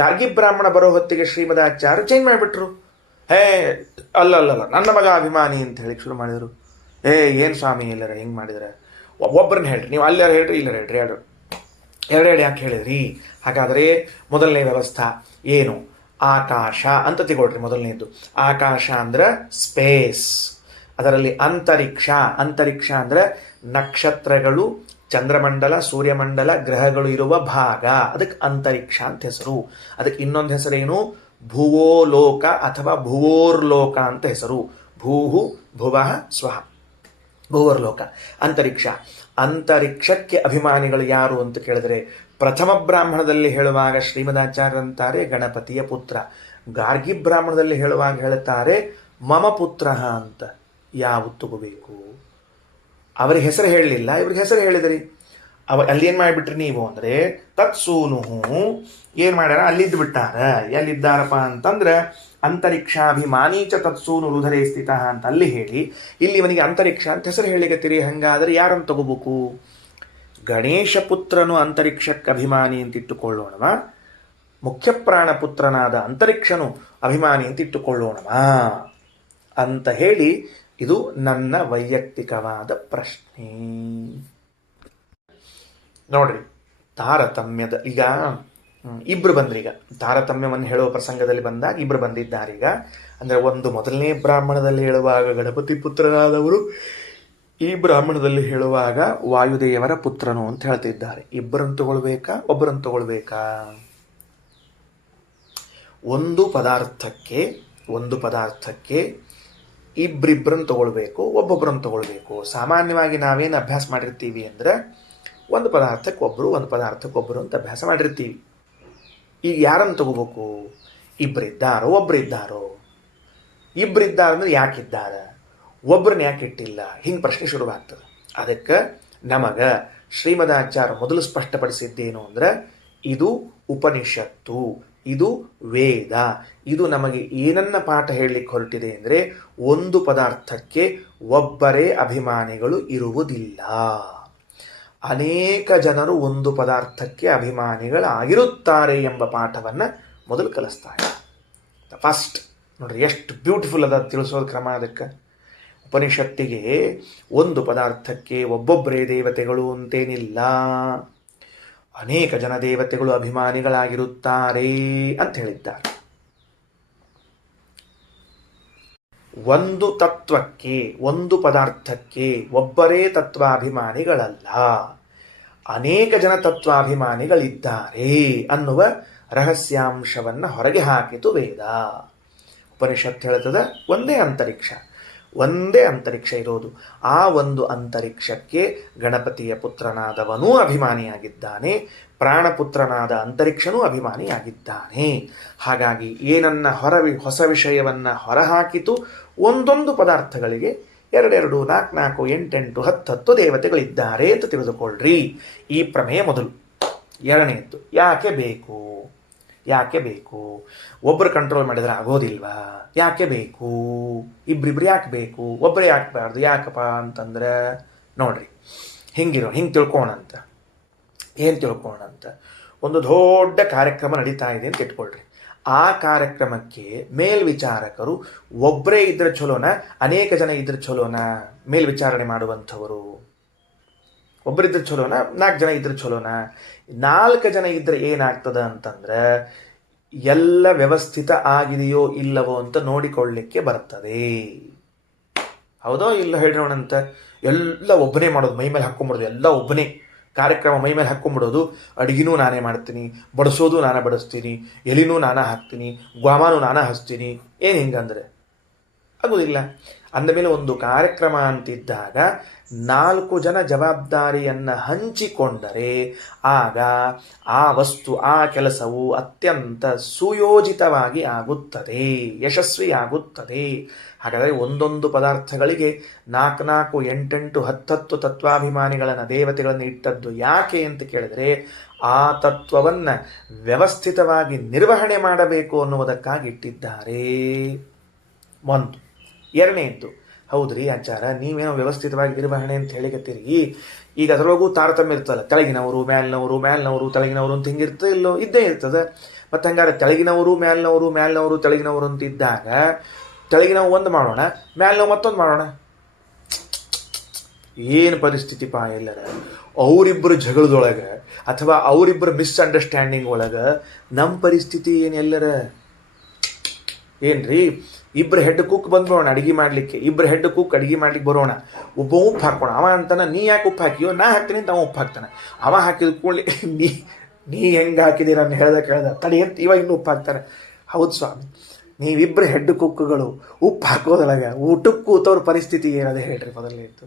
ಗಾರ್ಗಿ ಬ್ರಾಹ್ಮಣ ಬರೋ ಹೊತ್ತಿಗೆ ಶ್ರೀಮದಾಚಾರ್ಯ ಚೇಂಜ್ ಮಾಡಿಬಿಟ್ರು. ಅಲ್ಲ ನನ್ನ ಮಗ ಅಭಿಮಾನಿ ಅಂತ ಹೇಳಿ ಶುರು ಮಾಡಿದರು. ಏನು ಸ್ವಾಮಿ ಎಲ್ಲರ ಹೆಂಗೆ ಮಾಡಿದ್ರೆ? ಒಬ್ಬರನ್ನ ಹೇಳ್ರಿ, ನೀವು ಅಲ್ಲಾರ ಹೇಳ್ರಿ, ಇಲ್ಲರ ಹೇಳ್ರಿ, ಎರಡು ಯಾಕೆ ಹೇಳಿದ್ರಿ? ಹಾಗಾದರೆ ಮೊದಲನೇ ವ್ಯವಸ್ಥಾ ಏನು? ಆಕಾಶ ಅಂತ ತಗೊಳ್ರಿ. ಮೊದಲನೇದು ಆಕಾಶ ಅಂದ್ರೆ ಸ್ಪೇಸ್, ಅದರಲ್ಲಿ ಅಂತರಿಕ್ಷ ಅಂದ್ರೆ ನಕ್ಷತ್ರಗಳು, ಚಂದ್ರಮಂಡಲ, ಸೂರ್ಯಮಂಡಲ, ಗ್ರಹಗಳು ಇರುವ ಭಾಗ, ಅದಕ್ಕೆ ಅಂತರಿಕ್ಷ ಅಂತ ಹೆಸರು. ಅದಕ್ಕೆ ಇನ್ನೊಂದು ಹೆಸರೇನು? ಭುವೋಲೋಕ ಅಥವಾ ಭುವೋರ್ಲೋಕ ಅಂತ ಹೆಸರು. ಭೂಹು ಭುವಃ ಸ್ವಃ, ಭುವರ್ಲೋಕ ಅಂತರಿಕ್ಷ. ಅಂತರಿಕ್ಷಕ್ಕೆ ಅಭಿಮಾನಿಗಳು ಯಾರು ಅಂತ ಕೇಳಿದ್ರೆ, ಪ್ರಥಮ ಬ್ರಾಹ್ಮಣದಲ್ಲಿ ಹೇಳುವಾಗ ಶ್ರೀಮದಾಚಾರ್ಯರಂತಾರೆ ಗಣಪತಿಯ ಪುತ್ರ. ಗಾರ್ಗಿ ಬ್ರಾಹ್ಮಣದಲ್ಲಿ ಹೇಳುವಾಗ ಹೇಳುತ್ತಾರೆ ಮಮ ಪುತ್ರ ಅಂತ. ಯಾವುದು ತಗೋಬೇಕು? ಅವರಿಗೆ ಹೆಸರು ಹೇಳಲಿಲ್ಲ, ಇವ್ರಿಗೆ ಹೆಸರು ಹೇಳಿದ್ರಿ. ಅಲ್ಲಿ ಏನು ಮಾಡಿಬಿಟ್ರಿ ನೀವು ಅಂದರೆ, ತತ್ಸೂನುಹು ಏನು ಮಾಡ್ಯಾರ? ಅಲ್ಲಿದ್ದು ಬಿಟ್ಟಾರ. ಎಲ್ಲಿದ್ದಾರಪ್ಪ ಅಂತಂದ್ರೆ ಅಂತರಿಕ್ಷಾಭಿಮಾನಿ ಚ ತತ್ಸೂನು ರುಧರೇ ಸ್ಥಿತ ಅಂತ ಅಲ್ಲಿ ಹೇಳಿ, ಇಲ್ಲಿ ಇವನಿಗೆ ಅಂತರಿಕ್ಷ ಅಂತ ಹೆಸರು ಹೇಳಿಗತ್ತೀರಿ. ಹಂಗಾದ್ರೆ ಯಾರನ್ನು ತಗೋಬೇಕು? ಗಣೇಶ ಪುತ್ರನು ಅಂತರಿಕ್ಷಕ್ಕೆ ಅಭಿಮಾನಿ ಅಂತ ಇಟ್ಟುಕೊಳ್ಳೋಣವ, ಮುಖ್ಯ ಪ್ರಾಣ ಪುತ್ರನಾದ ಅಂತರಿಕ್ಷನು ಅಭಿಮಾನಿ ಅಂತ ಇಟ್ಟುಕೊಳ್ಳೋಣವ ಅಂತ ಹೇಳಿ, ಇದು ನನ್ನ ವೈಯಕ್ತಿಕವಾದ ಪ್ರಶ್ನೆ. ನೋಡ್ರಿ, ತಾರತಮ್ಯದ ಈಗ ಇಬ್ರು ಬಂದ್ರೀಗ. ತಾರತಮ್ಯವನ್ನು ಹೇಳುವ ಪ್ರಸಂಗದಲ್ಲಿ ಬಂದಾಗ ಇಬ್ರು ಬಂದಿದ್ದಾರೆ ಈಗ. ಅಂದರೆ ಒಂದು ಮೊದಲನೇ ಬ್ರಾಹ್ಮಣದಲ್ಲಿ ಹೇಳುವಾಗ ಗಣಪತಿ ಪುತ್ರನಾದವರು, ಈ ಬ್ರಾಹ್ಮಣದಲ್ಲಿ ಹೇಳುವಾಗ ವಾಯುದೇವರ ಪುತ್ರನು ಅಂತ ಹೇಳ್ತಿದ್ದಾರೆ. ಇಬ್ಬರನ್ನು ತಗೊಳ್ಬೇಕಾ, ಒಬ್ಬರನ್ನು ತಗೊಳ್ಬೇಕಾ? ಒಂದು ಪದಾರ್ಥಕ್ಕೆ ಇಬ್ಬರಿಬ್ಬರನ್ನು ತಗೊಳ್ಬೇಕು, ಒಬ್ಬೊಬ್ಬರನ್ನು ತಗೊಳ್ಬೇಕು. ಸಾಮಾನ್ಯವಾಗಿ ನಾವೇನು ಅಭ್ಯಾಸ ಮಾಡಿರ್ತೀವಿ ಅಂದರೆ, ಒಂದು ಪದಾರ್ಥಕ್ಕೆ ಒಬ್ಬರು ಅಂತ ಅಭ್ಯಾಸ ಮಾಡಿರ್ತೀವಿ. ಈಗ ಯಾರನ್ನು ತಗೋಬೇಕು? ಒಬ್ಬರಿದ್ದಾರೋ? ಇಬ್ಬರಿದ್ದಾರಂದ್ರೆ ಯಾಕಿದ್ದಾರೆ? ಒಬ್ಬರನ್ನ ಯಾಕೆ ಇಟ್ಟಿಲ್ಲ? ಹಿಂಗೆ ಪ್ರಶ್ನೆ ಶುರುವಾಗ್ತದೆ. ಅದಕ್ಕೆ ನಮಗ ಶ್ರೀಮದಾಚಾರ್ಯ ಮೊದಲು ಸ್ಪಷ್ಟಪಡಿಸಿದ್ದೇನು ಅಂದ್ರೆ, ಇದು ಉಪನಿಷತ್ತು, ಇದು ವೇದ. ಇದು ನಮಗೆ ಏನನ್ನ ಪಾಠ ಹೇಳಲಿಕ್ಕೆ ಹೊರಟಿದೆ ಅಂದರೆ, ಒಂದು ಪದಾರ್ಥಕ್ಕೆ ಒಬ್ಬರೇ ಅಭಿಮಾನಿಗಳು ಇರುವುದಿಲ್ಲ. ಅನೇಕ ಜನರು ಒಂದು ಪದಾರ್ಥಕ್ಕೆ ಅಭಿಮಾನಿಗಳಾಗಿರುತ್ತಾರೆ ಎಂಬ ಪಾಠವನ್ನು ಮೊದಲು ಕಲಿಸ್ತಾರೆ. ಫಸ್ಟ್ ನೋಡ್ರಿ, ಎಷ್ಟು ಬ್ಯೂಟಿಫುಲ್ ಅದ ತಿಳಿಸೋದು ಕ್ರಮ. ಅದಕ್ಕೆ ಉಪನಿಷತ್ತಿಗೆ ಒಂದು ಪದಾರ್ಥಕ್ಕೆ ಒಬ್ಬೊಬ್ಬರೇ ದೇವತೆಗಳು ಅಂತೇನಿಲ್ಲ, ಅನೇಕ ಜನ ದೇವತೆಗಳು ಅಭಿಮಾನಿಗಳಾಗಿರುತ್ತಾರೆ ಅಂತ ಹೇಳಿದ್ದಾರೆ. ಒಂದು ತತ್ವಕ್ಕೆ, ಒಂದು ಪದಾರ್ಥಕ್ಕೆ ಒಬ್ಬರೇ ತತ್ವಾಭಿಮಾನಿಗಳಲ್ಲ, ಅನೇಕ ಜನ ತತ್ವಾಭಿಮಾನಿಗಳಿದ್ದಾರೆ ಅನ್ನುವ ರಹಸ್ಯಾಂಶವನ್ನು ಹೊರಗೆ ಹಾಕಿತು ವೇದ. ಉಪನಿಷತ್ತು ಹೇಳ್ತದ ಒಂದೇ ಅಂತರಿಕ್ಷ ಇರೋದು. ಆ ಒಂದು ಅಂತರಿಕ್ಷಕ್ಕೆ ಗಣಪತಿಯ ಪುತ್ರನಾದವನೂ ಅಭಿಮಾನಿಯಾಗಿದ್ದಾನೆ, ಪ್ರಾಣಪುತ್ರನಾದ ಅಂತರಿಕ್ಷನೂ ಅಭಿಮಾನಿಯಾಗಿದ್ದಾನೆ. ಹಾಗಾಗಿ ಏನನ್ನ ಹೊಸ ವಿಷಯವನ್ನು ಹೊರಹಾಕಿತು, ಒಂದೊಂದು ಪದಾರ್ಥಗಳಿಗೆ 2, 4, 8, 10 ದೇವತೆಗಳಿದ್ದಾರೆ ಅಂತ ತಿಳಿದುಕೊಳ್ಳ್ರಿ. ಈ ಪ್ರಮೇಯ ಮೊದಲು. ಎರಡನೇದ್ದು ಯಾಕೆ ಬೇಕು, ಯಾಕೆ ಬೇಕು? ಒಬ್ಬರು ಕಂಟ್ರೋಲ್ ಮಾಡಿದ್ರೆ ಆಗೋದಿಲ್ವಾ? ಯಾಕೆ ಬೇಕು? ಇಬ್ರಿಬ್ರು ಯಾಕೆ ಬೇಕು? ಒಬ್ಬರೇ ಯಾಕಬಾರ್ದು? ಯಾಕಪ್ಪ ಅಂತಂದ್ರೆ ನೋಡ್ರಿ, ಹಿಂಗೆ ತಿಳ್ಕೋಣಂತ. ಏನು ತಿಳ್ಕೋಣಂತ? ಒಂದು ದೊಡ್ಡ ಕಾರ್ಯಕ್ರಮ ನಡೀತಾ ಇದೆ ಅಂತ ಇಟ್ಕೊಳ್ರಿ. ಆ ಕಾರ್ಯಕ್ರಮಕ್ಕೆ ಮೇಲ್ವಿಚಾರಕರು ಒಬ್ಬರೇ ಇದ್ರೆ ಚಲೋನ, ಅನೇಕ ಜನ ಇದ್ರೆ ಚಲೋನ? ಮೇಲ್ವಿಚಾರಣೆ ಮಾಡುವಂಥವರು ಒಬ್ಬರಿದ್ರೆ ಚಲೋನ, 4 ಜನ ಇದ್ರೆ ಚಲೋನ? 4 ಜನ ಇದ್ರೆ ಏನಾಗ್ತದ ಅಂತಂದ್ರೆ ಎಲ್ಲ ವ್ಯವಸ್ಥಿತ ಆಗಿದೆಯೋ ಇಲ್ಲವೋ ಅಂತ ನೋಡಿಕೊಳ್ಳಲಿಕ್ಕೆ ಬರ್ತದೆ. ಹೌದೋ ಇಲ್ಲ ಹೇಳೋಣಂತ. ಎಲ್ಲ ಒಬ್ಬನೇ ಮಾಡೋದು, ಮೈ ಮೇಲೆ ಹಾಕ್ಕೊಂಬಿಡೋದು, ಎಲ್ಲ ಒಬ್ಬನೇ ಕಾರ್ಯಕ್ರಮ ಮೈ ಮೇಲೆ ಹಾಕ್ಕೊಂಬಿಡೋದು. ಅಡುಗೆನೂ ನಾನೇ ಮಾಡ್ತೀನಿ, ಬಡಿಸೋದು ನಾನೇ ಬಡಿಸ್ತೀನಿ, ಎಲಿನೂ ನಾನೇ ಹಾಕ್ತೀನಿ, ಗ್ವಾಮಾನು ನಾನೇ ಹಚ್ತೀನಿ. ಏನು ಹಿಂಗಂದ್ರೆ ಆಗೋದಿಲ್ಲ. ಅಂದಮೇಲೆ ಒಂದು ಕಾರ್ಯಕ್ರಮ ಅಂತಿದ್ದಾಗ 4 ಜನ ಜವಾಬ್ದಾರಿಯನ್ನು ಹಂಚಿಕೊಂಡರೆ ಆಗ ಆ ವಸ್ತು, ಆ ಕೆಲಸವು ಅತ್ಯಂತ ಸುಯೋಜಿತವಾಗಿ ಆಗುತ್ತದೆ, ಯಶಸ್ವಿಯಾಗುತ್ತದೆ. ಹಾಗಾದರೆ ಒಂದೊಂದು ಪದಾರ್ಥಗಳಿಗೆ 4 8 10 ತತ್ವಾಭಿಮಾನಿಗಳನ್ನು, ದೇವತೆಗಳನ್ನು ಇಟ್ಟದ್ದು ಯಾಕೆ ಅಂತ ಕೇಳಿದರೆ ಆ ತತ್ವವನ್ನು ವ್ಯವಸ್ಥಿತವಾಗಿ ನಿರ್ವಹಣೆ ಮಾಡಬೇಕು ಅನ್ನುವುದಕ್ಕಾಗಿ ಇಟ್ಟಿದ್ದಾರೆ. ಒಂದು. ಎರಡನೇದ್ದು, ಹೌದ್ರಿ ಆಚಾರ, ನೀವೇನೋ ವ್ಯವಸ್ಥಿತವಾಗಿ ನಿರ್ವಹಣೆ ಅಂತ ಹೇಳಿಕತ್ತೀರಿ, ಈಗ ಅದರೊಳಗೂ ತಾರತಮ್ಯ ಇರ್ತಲ್ಲ, ಕೆಳಗಿನವರು ಮೇಲಿನವರು ತೆಳಗಿನವರು ಅಂತ ಹಿಂಗಿರ್ತದೆ, ಇಲ್ಲೋ ಇದ್ದೇ ಇರ್ತದೆ. ಮತ್ತು ಹಂಗಾರೆ ತೆಳಗಿನವರು ಮೇಲಿನವರು ತೆಳಗಿನವರು ಅಂತ ಇದ್ದಾಗ ತೆಳಗಿನವು ಒಂದು ಮಾಡೋಣ, ಮೇಲಿನವು ಮತ್ತೊಂದು ಮಾಡೋಣ. ಏನು ಪರಿಸ್ಥಿತಿ ಪಾ ಎಲ್ಲರ? ಅವರಿಬ್ಬರು ಜಗಳದೊಳಗೆ ಅಥವಾ ಅವರಿಬ್ಬರು ಮಿಸ್ಅಂಡರ್ಸ್ಟ್ಯಾಂಡಿಂಗ್ ಒಳಗೆ ನಮ್ಮ ಪರಿಸ್ಥಿತಿ ಏನೆಲ್ಲರ? ಏನ್ರಿ, ಇಬ್ಬರು ಹೆಡ್ ಕುಕ್ ಬಂದ್ಬಿಡೋಣ ಅಡಿಗೆ ಮಾಡ್ಲಿಕ್ಕೆ, ಇಬ್ಬರು ಹೆಡ್ ಕುಕ್ ಅಡಿಗೆ ಮಾಡ್ಲಿಕ್ಕೆ ಬರೋಣ. ಒಬ್ಬ ಉಪ್ಪು ಹಾಕೋಣ, ಅವ ಅಂತಾನೆ ನೀ ಯಾಕೆ ಉಪ್ಪು ಹಾಕಿಯೋ, ನಾ ಹಾಕ್ತೀನಿ ಅಂತ ಅವ ಉಪ್ಪು ಹಾಕ್ತಾನೆ. ಅವ ಹಾಕಿದ ಕೂಡಲೇ ನೀ ಹೆಂಗೆ ಹಾಕಿದ್ದೀರ ಅಂತ ಕೇಳ್ದ ತಡಿ ಅಂತ ಇವಾಗ ಇನ್ನೂ ಉಪ್ಪು ಹಾಕ್ತಾನೆ. ಹೌದು ಸ್ವಾಮಿ, ನೀವಿಬ್ಬರು ಹೆಡ್ ಕುಕ್ಕುಗಳು ಉಪ್ಪು ಹಾಕೋದೊಳಗೆ ಊಟಕ್ಕೆ ಕೂತವ್ರ ಪರಿಸ್ಥಿತಿ ಏನದೆ ಹೇಳ್ರಿ ಮೊದಲನೇ ಇತ್ತು.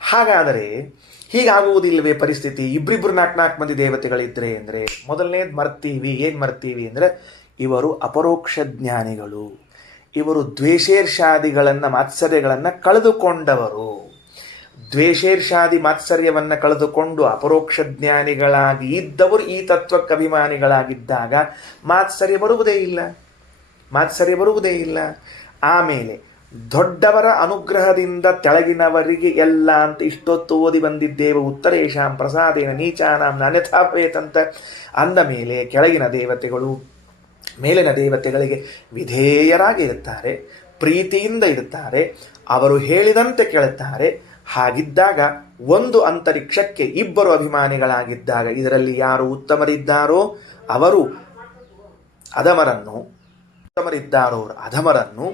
ಹಾಗಾದರೆ ಹೀಗಾಗುವುದಿಲ್ಲವೇ ಪರಿಸ್ಥಿತಿ? ಇಬ್ರಿಬ್ರು 4 ಮಂದಿ ದೇವತೆಗಳಿದ್ರೆ ಅಂದರೆ ಮೊದಲನೇದು ಮರ್ತೀವಿ. ಏನು ಮರ್ತೀವಿ ಅಂದರೆ ಇವರು ಅಪರೋಕ್ಷ ಜ್ಞಾನಿಗಳು, ಇವರು ದ್ವೇಷೇರ್ಷಾದಿಗಳನ್ನು ಮಾತ್ಸರ್ಯಗಳನ್ನು ಕಳೆದುಕೊಂಡವರು. ದ್ವೇಷೇರ್ಷಾದಿ ಮಾತ್ಸರ್ಯವನ್ನು ಕಳೆದುಕೊಂಡು ಅಪರೋಕ್ಷ ಜ್ಞಾನಿಗಳಾಗಿ ಇದ್ದವರು ಈ ತತ್ವಕ್ಕೆ ಅಭಿಮಾನಿಗಳಾಗಿದ್ದಾಗ ಮಾತ್ಸರ್ಯ ಬರುವುದೇ ಇಲ್ಲ. ಆಮೇಲೆ ದೊಡ್ಡವರ ಅನುಗ್ರಹದಿಂದ ತೆಳಗಿನವರಿಗೆ ಎಲ್ಲ ಅಂತ ಇಷ್ಟೊತ್ತು ಓದಿ ಬಂದಿದ್ದೇವೆ. ಉತ್ತರೇಶಾಂ ಪ್ರಸಾದೇನ ನೀಚಾನಾಂ ನಾನ್ಯಥಾಪೇತಂತ ಅಂದ ಮೇಲೆ ಕೆಳಗಿನ ದೇವತೆಗಳು ಮೇಲಿನ ದೇವತೆಗಳಿಗೆ ವಿಧೇಯರಾಗಿರುತ್ತಾರೆ, ಪ್ರೀತಿಯಿಂದ ಇರುತ್ತಾರೆ, ಅವರು ಹೇಳಿದಂತೆ ಕೇಳುತ್ತಾರೆ. ಹಾಗಿದ್ದಾಗ ಒಂದು ಅಂತರಿಕ್ಷಕ್ಕೆ ಇಬ್ಬರು ಅಭಿಮಾನಿಗಳಾಗಿದ್ದಾಗ ಇದರಲ್ಲಿ ಯಾರು ಉತ್ತಮರಿದ್ದಾರೋ ಅವರು ಅಧಮರನ್ನು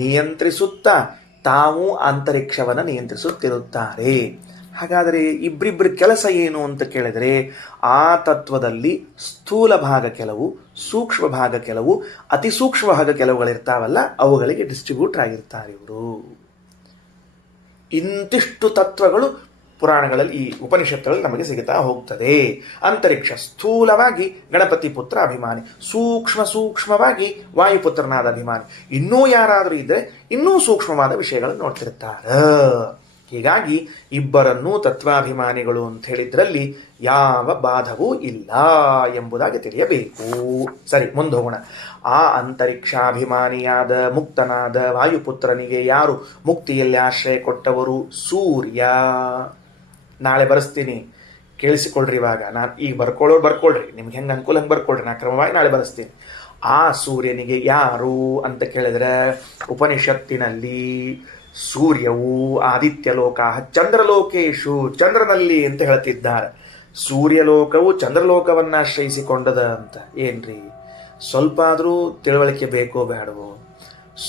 ನಿಯಂತ್ರಿಸುತ್ತಾ ತಾವು ಅಂತರಿಕ್ಷವನ್ನು ನಿಯಂತ್ರಿಸುತ್ತಿರುತ್ತಾರೆ. ಹಾಗಾದರೆ ಇಬ್ಬರಿಬ್ಬರ ಕೆಲಸ ಏನು ಅಂತ ಕೇಳಿದರೆ ಆ ತತ್ವದಲ್ಲಿ ಸ್ಥೂಲ ಭಾಗ ಕೆಲವು, ಸೂಕ್ಷ್ಮ ಭಾಗ ಕೆಲವು, ಅತಿ ಸೂಕ್ಷ್ಮ ಭಾಗ ಕೆಲವುಗಳಿರ್ತಾವಲ್ಲ ಅವುಗಳಿಗೆ ಡಿಸ್ಟ್ರಿಬ್ಯೂಟರ್ ಆಗಿರ್ತಾರೆ ಇವರು. ಇಂತಿಷ್ಟು ತತ್ವಗಳು ಪುರಾಣಗಳಲ್ಲಿ, ಈ ಉಪನಿಷತ್ತುಗಳಲ್ಲಿ ನಮಗೆ ಸಿಗುತ್ತಾ ಹೋಗ್ತದೆ. ಅಂತರಿಕ್ಷ ಸ್ಥೂಲವಾಗಿ ಗಣಪತಿ ಪುತ್ರ ಅಭಿಮಾನಿ, ಸೂಕ್ಷ್ಮವಾಗಿ ವಾಯುಪುತ್ರನಾದ ಅಭಿಮಾನಿ, ಇನ್ನೂ ಯಾರಾದರೂ ಇದ್ದರೆ ಇನ್ನೂ ಸೂಕ್ಷ್ಮವಾದ ವಿಷಯಗಳನ್ನು ನೋಡ್ತಿರ್ತಾರೆ. ಹೀಗಾಗಿ ಇಬ್ಬರನ್ನೂ ತತ್ವಾಭಿಮಾನಿಗಳು ಅಂತ ಹೇಳಿದ್ರಲ್ಲಿ ಯಾವ ಬಾಧವೂ ಇಲ್ಲ ಎಂಬುದಾಗಿ ತಿಳಿಯಬೇಕು. ಸರಿ, ಮುಂದೆ ಹೋಗೋಣ. ಆ ಅಂತರಿಕ್ಷಾಭಿಮಾನಿಯಾದ ಮುಕ್ತನಾದ ವಾಯುಪುತ್ರನಿಗೆ ಯಾರು ಮುಕ್ತಿಯಲ್ಲಿ ಆಶ್ರಯ ಕೊಟ್ಟವರು? ಸೂರ್ಯ. ನಾಳೆ ಬರೆಸ್ತೀನಿ, ಕೇಳಿಸಿಕೊಳ್ಳ್ರಿ. ಇವಾಗ ನಾನು ಈಗ ಬರ್ಕೊಳ್ರಿ, ನಿಮ್ಗೆ ಹೆಂಗೆ ಅನುಕೂಲ ಹಂಗೆ ಬರ್ಕೊಳ್ರಿ, ನಾ ಕ್ರಮವಾಗಿ ನಾಳೆ ಬರೆಸ್ತೀನಿ. ಆ ಸೂರ್ಯನಿಗೆ ಯಾರು ಅಂತ ಕೇಳಿದ್ರೆ ಉಪನಿಷತ್ತಿನಲ್ಲಿ ಸೂರ್ಯವು ಆದಿತ್ಯಲೋಕ ಚಂದ್ರಲೋಕೇಶು, ಚಂದ್ರನಲ್ಲಿ ಅಂತ ಹೇಳ್ತಿದ್ದಾರೆ. ಸೂರ್ಯಲೋಕವು ಚಂದ್ರಲೋಕವನ್ನು ಆಶ್ರಯಿಸಿಕೊಂಡದ ಅಂತ. ಏನ್ರಿ, ಸ್ವಲ್ಪ ಆದರೂ ತಿಳುವಳಿಕೆ ಬೇಕೋ ಬೇಡವೋ?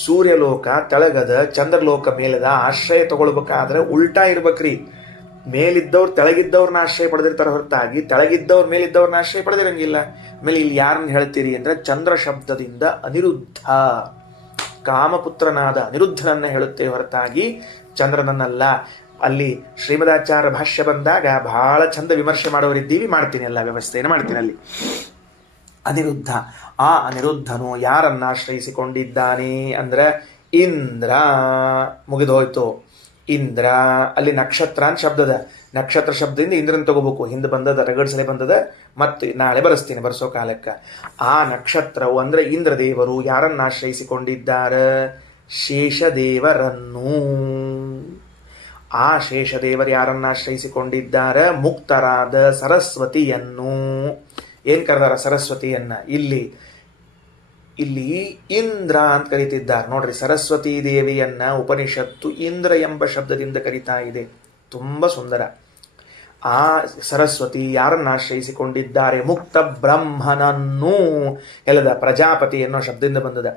ಸೂರ್ಯಲೋಕ ತೆಳಗದ, ಚಂದ್ರಲೋಕ ಮೇಲದ. ಆಶ್ರಯ ತಗೊಳ್ಬೇಕಾದ್ರೆ ಉಲ್ಟಾ ಇರ್ಬೇಕ್ರಿ. ಮೇಲಿದ್ದವ್ರು ತೆಳಗಿದ್ದವ್ರನ್ನ ಆಶ್ರಯ ಪಡೆದಿರ್ತಾರೆ ಹೊರತಾಗಿ ತೆಳಗಿದ್ದವ್ರು ಮೇಲಿದ್ದವ್ರನ್ನ ಆಶ್ರಯ ಪಡೆದಿರಂಗಿಲ್ಲ. ಆಮೇಲೆ ಇಲ್ಲಿ ಯಾರನ್ನ ಹೇಳ್ತೀರಿ ಅಂದರೆ ಚಂದ್ರ ಶಬ್ದದಿಂದ ಅನಿರುದ್ಧ, ಕಾಮಪುತ್ರನಾದ ಅನಿರುದ್ಧನನ್ನ ಹೇಳುತ್ತೇವೆ ಹೊರತಾಗಿ ಚಂದ್ರನನ್ನಲ್ಲ. ಅಲ್ಲಿ ಶ್ರೀಮದಾಚಾರ್ಯ ಭಾಷ್ಯ ಬಂದಾಗ ಬಹಳ ಚಂದ ವಿಮರ್ಶೆ ಮಾಡೋರಿದ್ದೀವಿ, ಮಾಡ್ತೀನಿ, ಎಲ್ಲ ವ್ಯವಸ್ಥೆಯನ್ನು ಮಾಡ್ತೀನಿ. ಅಲ್ಲಿ ಅನಿರುದ್ಧ, ಆ ಅನಿರುದ್ಧನು ಯಾರನ್ನ ಆಶ್ರಯಿಸಿಕೊಂಡಿದ್ದಾನೆ ಅಂದ್ರೆ ಇಂದ್ರ. ಮುಗಿದೋಯ್ತು. ಇಂದ್ರ ಅಲ್ಲಿ ನಕ್ಷತ್ರ ಅಂತ ಶಬ್ದದ, ನಕ್ಷತ್ರ ಶಬ್ದದಿಂದ ಇಂದ್ರನ್ ತಗೋಬೇಕು. ಹಿಂದೆ ಬಂದದ, ರಗಡ್ಸಲೆ ಬಂದದ, ಮತ್ತೆ ನಾಳೆ ಬರೆಸ್ತೀನಿ ಬರೆಸೋ ಕಾಲಕ್ಕೆ. ಆ ನಕ್ಷತ್ರವು ಅಂದ್ರೆ ಇಂದ್ರದೇವರು ಯಾರನ್ನ ಆಶ್ರಯಿಸಿಕೊಂಡಿದ್ದಾರೆ? ಶೇಷದೇವರನ್ನು. ಆ ಶೇಷದೇವರು ಯಾರನ್ನ ಆಶ್ರಯಿಸಿಕೊಂಡಿದ್ದಾರೆ? ಮುಕ್ತರಾದ ಸರಸ್ವತಿಯನ್ನು. ಏನ್ ಕರೆದಾರ ಸರಸ್ವತಿಯನ್ನ? ಇಲ್ಲಿ ಇಂದ್ರ ಅಂತ ಕರೀತಿದ್ದಾರೆ ನೋಡ್ರಿ. ಸರಸ್ವತೀ ದೇವಿಯನ್ನ ಉಪನಿಷತ್ತು ಇಂದ್ರ ಎಂಬ ಶಬ್ದದಿಂದ ಕರೀತಾ ಇದೆ. ತುಂಬ ಸುಂದರ. ಆ ಸರಸ್ವತಿ ಯಾರನ್ನ ಆಶ್ರಯಿಸಿಕೊಂಡಿದ್ದಾರೆ? ಮುಕ್ತ ಬ್ರಹ್ಮನನ್ನು. ಎಲ್ಲದ ಪ್ರಜಾಪತಿ ಎನ್ನುವ ಶಬ್ದದಿಂದ ಬಂದದ.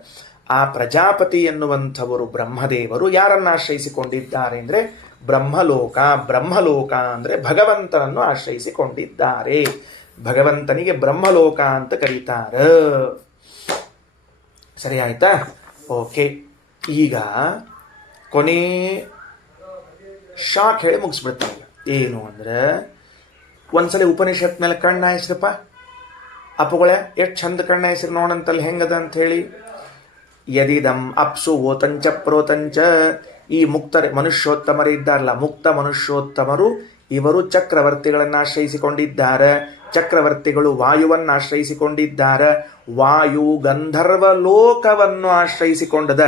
ಆ ಪ್ರಜಾಪತಿ ಎನ್ನುವಂಥವರು ಬ್ರಹ್ಮದೇವರು ಯಾರನ್ನ ಆಶ್ರಯಿಸಿಕೊಂಡಿದ್ದಾರೆ ಅಂದ್ರೆ ಬ್ರಹ್ಮಲೋಕ. ಬ್ರಹ್ಮಲೋಕ ಅಂದ್ರೆ ಭಗವಂತನನ್ನು ಆಶ್ರಯಿಸಿಕೊಂಡಿದ್ದಾರೆ. ಭಗವಂತನಿಗೆ ಬ್ರಹ್ಮಲೋಕ ಅಂತ ಕರೀತಾರೆ. ಸರಿ ಆಯ್ತಾ? ಓಕೆ. ಈಗ ಕೊನೆ ಶಾಕ್ ಹೇಳಿ ಮುಗಿಸ್ಬಿಡ್ತಾರೆ. ಏನು ಅಂದ್ರೆ ಒಂದ್ಸಲ ಉಪನಿಷತ್ ಮೇಲೆ ಕಣ್ಣ ಹೆಸ್ರಪ್ಪ ಅಪ್ಪಗಳೇ, ಎಷ್ಟು ಚಂದ ಕಣ್ಣ ಹೆಸರು ನೋಡಂತಲ್ಲಿ ಹೆಂಗದ ಅಂತ ಹೇಳಿ. ಯದಿದಂ ಅಪ್ಸು ಓತಂಚ ಪ್ರೋತಂಚ. ಈ ಮನುಷ್ಯೋತ್ತಮರು ಇದ್ದಾರಲ್ಲ, ಮುಕ್ತ ಮನುಷ್ಯೋತ್ತಮರು ಇವರು ಚಕ್ರವರ್ತಿಗಳನ್ನು ಆಶ್ರಯಿಸಿಕೊಂಡಿದ್ದಾರೆ. ಚಕ್ರವರ್ತಿಗಳು ವಾಯುವನ್ನು ಆಶ್ರಯಿಸಿಕೊಂಡಿದ್ದಾರೆ. ವಾಯು ಗಂಧರ್ವ ಲೋಕವನ್ನು ಆಶ್ರಯಿಸಿಕೊಂಡದ.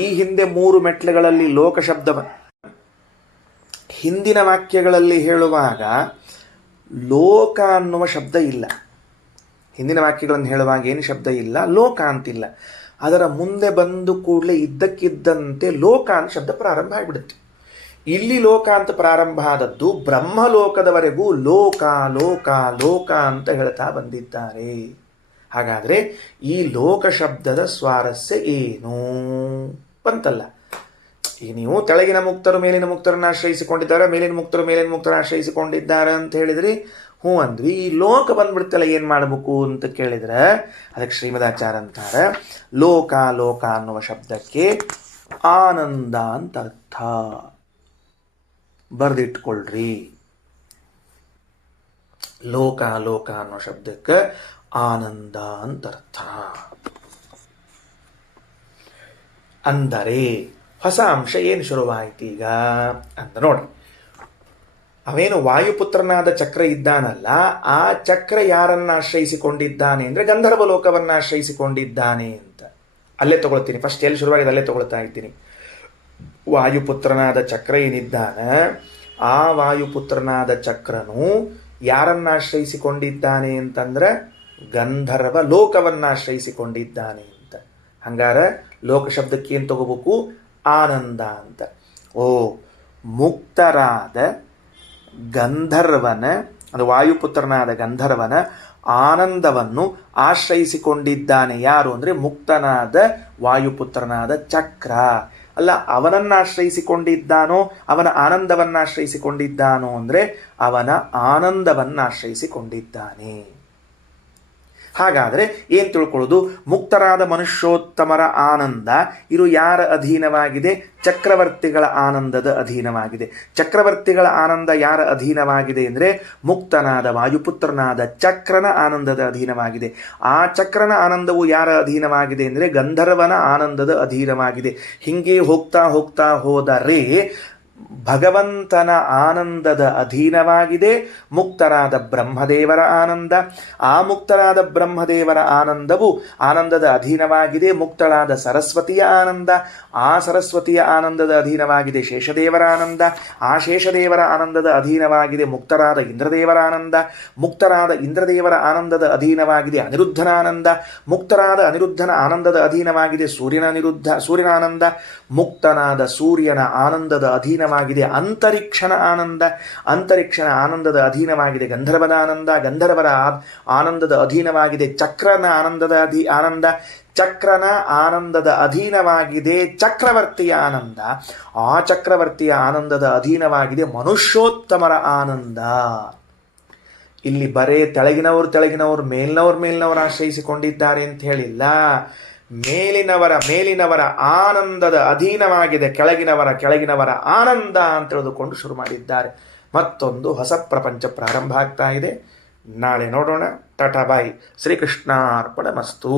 ಈ ಹಿಂದೆ 3 ಮೆಟ್ಲುಗಳಲ್ಲಿ ಲೋಕ ಶಬ್ದ ಹಿಂದಿನ ವಾಕ್ಯಗಳಲ್ಲಿ ಹೇಳುವಾಗ ಲೋಕ ಅನ್ನುವ ಶಬ್ದ ಇಲ್ಲ. ಹಿಂದಿನ ವಾಕ್ಯಗಳನ್ನು ಹೇಳುವಾಗ ಏನು ಶಬ್ದ ಇಲ್ಲ, ಲೋಕ ಅಂತಿಲ್ಲ. ಅದರ ಮುಂದೆ ಬಂದು ಕೂಡಲೇ ಇದ್ದಕ್ಕಿದ್ದಂತೆ ಲೋಕ ಅಂತ ಶಬ್ದ ಪ್ರಾರಂಭ ಆಗಿಬಿಡುತ್ತೆ. ಇಲ್ಲಿ ಲೋಕ ಅಂತ ಪ್ರಾರಂಭ ಆದದ್ದು ಬ್ರಹ್ಮಲೋಕದವರೆಗೂ ಲೋಕ ಲೋಕ ಲೋಕ ಅಂತ ಹೇಳ್ತಾ ಬಂದಿದ್ದಾರೆ. ಹಾಗಾದ್ರೆ ಈ ಲೋಕ ಶಬ್ದದ ಸ್ವಾರಸ್ಯ ಏನು ಬಂತಲ್ಲ. ಈ ನೀವು ತೆಳಗಿನ ಮುಕ್ತರು ಮೇಲಿನ ಮುಕ್ತರನ್ನ ಆಶ್ರಯಿಸಿಕೊಂಡಿದ್ದಾರೆ, ಮೇಲಿನ ಮುಕ್ತರು ಮೇಲಿನ ಮುಕ್ತರನ್ನ ಆಶ್ರಯಿಸಿಕೊಂಡಿದ್ದಾರೆ ಅಂತ ಹೇಳಿದ್ರಿ. ಹ್ಞೂ ಅಂದ್ವಿ. ಈ ಲೋಕ ಬಂದ್ಬಿಡ್ತಲ್ಲ, ಏನು ಮಾಡಬೇಕು ಅಂತ ಕೇಳಿದ್ರೆ ಅದಕ್ಕೆ ಶ್ರೀಮದಾಚಾರ್ಯ ಅಂತಾರೆ, ಲೋಕ ಲೋಕ ಅನ್ನುವ ಶಬ್ದಕ್ಕೆ ಆನಂದ ಅಂತ ಅರ್ಥ. ಬರೆದಿಟ್ಕೊಳ್ರಿ. ಲೋಕ ಲೋಕ ಅನ್ನೋ ಶಬ್ದಕ್ಕೆ ಆನಂದ ಅಂತ ಅರ್ಥ. ಅಂದರೆ ಹೊಸ ಅಂಶ ಏನು ಶುರುವಾಯ್ತು ಈಗ ಅಂತ ನೋಡ್ರಿ. ಅವೇನು ವಾಯುಪುತ್ರನಾದ ಚಕ್ರ ಇದ್ದಾನಲ್ಲ, ಆ ಚಕ್ರ ಯಾರನ್ನ ಆಶ್ರಯಿಸಿಕೊಂಡಿದ್ದಾನೆ ಅಂದ್ರೆ ಗಂಧರ್ವ ಲೋಕವನ್ನ ಆಶ್ರಯಿಸಿಕೊಂಡಿದ್ದಾನೆ ಅಂತ. ಅಲ್ಲೇ ತಗೊಳ್ತೀನಿ. ಫಸ್ಟ್ ಎಲ್ಲಿ ಶುರುವಾಗಿದೆ ಅಲ್ಲೇ ತಗೊಳ್ತಾ ಇದ್ದೀನಿ. ವಾಯುಪುತ್ರನಾದ ಚಕ್ರ ಏನಿದ್ದಾನೆ, ಆ ವಾಯುಪುತ್ರನಾದ ಚಕ್ರನು ಯಾರನ್ನ ಆಶ್ರಯಿಸಿಕೊಂಡಿದ್ದಾನೆ ಅಂತಂದ್ರೆ ಗಂಧರ್ವ ಲೋಕವನ್ನ ಆಶ್ರಯಿಸಿಕೊಂಡಿದ್ದಾನೆ ಅಂತ. ಹಂಗಾರ ಲೋಕ ಶಬ್ದಕ್ಕೆ ಏನು ತಗೋಬೇಕು? ಆನಂದ ಅಂತ. ಮುಕ್ತರಾದ ಗಂಧರ್ವನ, ಅದು ವಾಯುಪುತ್ರನಾದ ಗಂಧರ್ವನ ಆನಂದವನ್ನು ಆಶ್ರಯಿಸಿಕೊಂಡಿದ್ದಾನೆ. ಯಾರು ಅಂದ್ರೆ ಮುಕ್ತನಾದ ವಾಯುಪುತ್ರನಾದ ಚಕ್ರ. ಅಲ್ಲ, ಅವನನ್ನ ಆಶ್ರಯಿಸಿಕೊಂಡಿದ್ದಾನೋ ಅವನ ಆನಂದವನ್ನ ಆಶ್ರಯಿಸಿಕೊಂಡಿದ್ದಾನೋ ಅಂದ್ರೆ ಅವನ ಆನಂದವನ್ನ ಆಶ್ರಯಿಸಿಕೊಂಡಿದ್ದಾನೆ. ಹಾಗಾದ್ರೆ ಏನ್ ತಿಳ್ಕೊಳ್ಳೋದು? ಮುಕ್ತರಾದ ಮನುಷ್ಯೋತ್ತಮರ ಆನಂದ ಇದು ಯಾರ ಅಧೀನವಾಗಿದೆ? ಚಕ್ರವರ್ತಿಗಳ ಆನಂದದ ಅಧೀನವಾಗಿದೆ. ಚಕ್ರವರ್ತಿಗಳ ಆನಂದ ಯಾರ ಅಧೀನವಾಗಿದೆ ಅಂದ್ರೆ ಮುಕ್ತನಾದ ವಾಯುಪುತ್ರನಾದ ಚಕ್ರನ ಆನಂದದ ಅಧೀನವಾಗಿದೆ. ಆ ಚಕ್ರನ ಆನಂದವು ಯಾರ ಅಧೀನವಾಗಿದೆ ಅಂದ್ರೆ ಗಂಧರ್ವನ ಆನಂದದ ಅಧೀನವಾಗಿದೆ. ಹಿಂಗೆ ಹೋಗ್ತಾ ಹೋಗ್ತಾ ಹೋದರೆ ಭಗವಂತನ ಆನಂದದ ಅಧೀನವಾಗಿದೆ ಮುಕ್ತರಾದ ಬ್ರಹ್ಮದೇವರ ಆನಂದ. ಆ ಮುಕ್ತರಾದ ಬ್ರಹ್ಮದೇವರ ಆನಂದದ ಅಧೀನವಾಗಿದೆ ಮುಕ್ತಳಾದ ಸರಸ್ವತಿಯ ಆನಂದ. ಆ ಸರಸ್ವತಿಯ ಆನಂದದ ಅಧೀನವಾಗಿದೆ ಶೇಷದೇವರ ಆನಂದ. ಆ ಶೇಷದೇವರ ಆನಂದದ ಅಧೀನವಾಗಿದೆ ಮುಕ್ತರಾದ ಇಂದ್ರದೇವರ ಆನಂದ. ಮುಕ್ತರಾದ ಇಂದ್ರದೇವರ ಆನಂದದ ಅಧೀನವಾಗಿದೆ ಅನಿರುದ್ಧನ ಆನಂದ. ಮುಕ್ತರಾದ ಅನಿರುದ್ಧನ ಆನಂದದ ಅಧೀನವಾಗಿದೆ ಸೂರ್ಯನ ಆನಂದ. ಮುಕ್ತನಾದ ಸೂರ್ಯನ ಆನಂದದ ಅಧೀನವಾಗಿದೆ ಅಂತರಿಕ್ಷನ ಆನಂದ. ಅಂತರಿಕ್ಷನ ಆನಂದದ ಅಧೀನವಾಗಿದೆ ಗಂಧರ್ವದ ಆನಂದ. ಗಂಧರ್ವರ ಆನಂದದ ಅಧೀನವಾಗಿದೆ ಚಕ್ರನ ಆನಂದ. ಚಕ್ರನ ಆನಂದದ ಅಧೀನವಾಗಿದೆ ಚಕ್ರವರ್ತಿಯ ಆನಂದ. ಆ ಚಕ್ರವರ್ತಿಯ ಆನಂದದ ಅಧೀನವಾಗಿದೆ ಮನುಷ್ಯೋತ್ತಮರ ಆನಂದ. ಇಲ್ಲಿ ಬರೇ ತೆಳಗಿನವರು ಮೇಲಿನವರು ಆಶ್ರಯಿಸಿಕೊಂಡಿದ್ದಾರೆ ಅಂತ ಹೇಳಿಲ್ಲ. ಮೇಲಿನವರ ಆನಂದದ ಅಧೀನವಾಗಿದೆ ಕೆಳಗಿನವರ ಆನಂದ ಅಂತ ತಿಳಿದುಕೊಂಡು ಶುರು ಮಾಡಿದ್ದಾರೆ. ಮತ್ತೊಂದು ಹೊಸ ಪ್ರಪಂಚ ಪ್ರಾರಂಭ ಆಗ್ತಾ ಇದೆ. ನಾಳೆ ನೋಡೋಣ. ಟಾಟಾ ಬಾಯ್. ಶ್ರೀಕೃಷ್ಣಾರ್ಪಣಮಸ್ತು.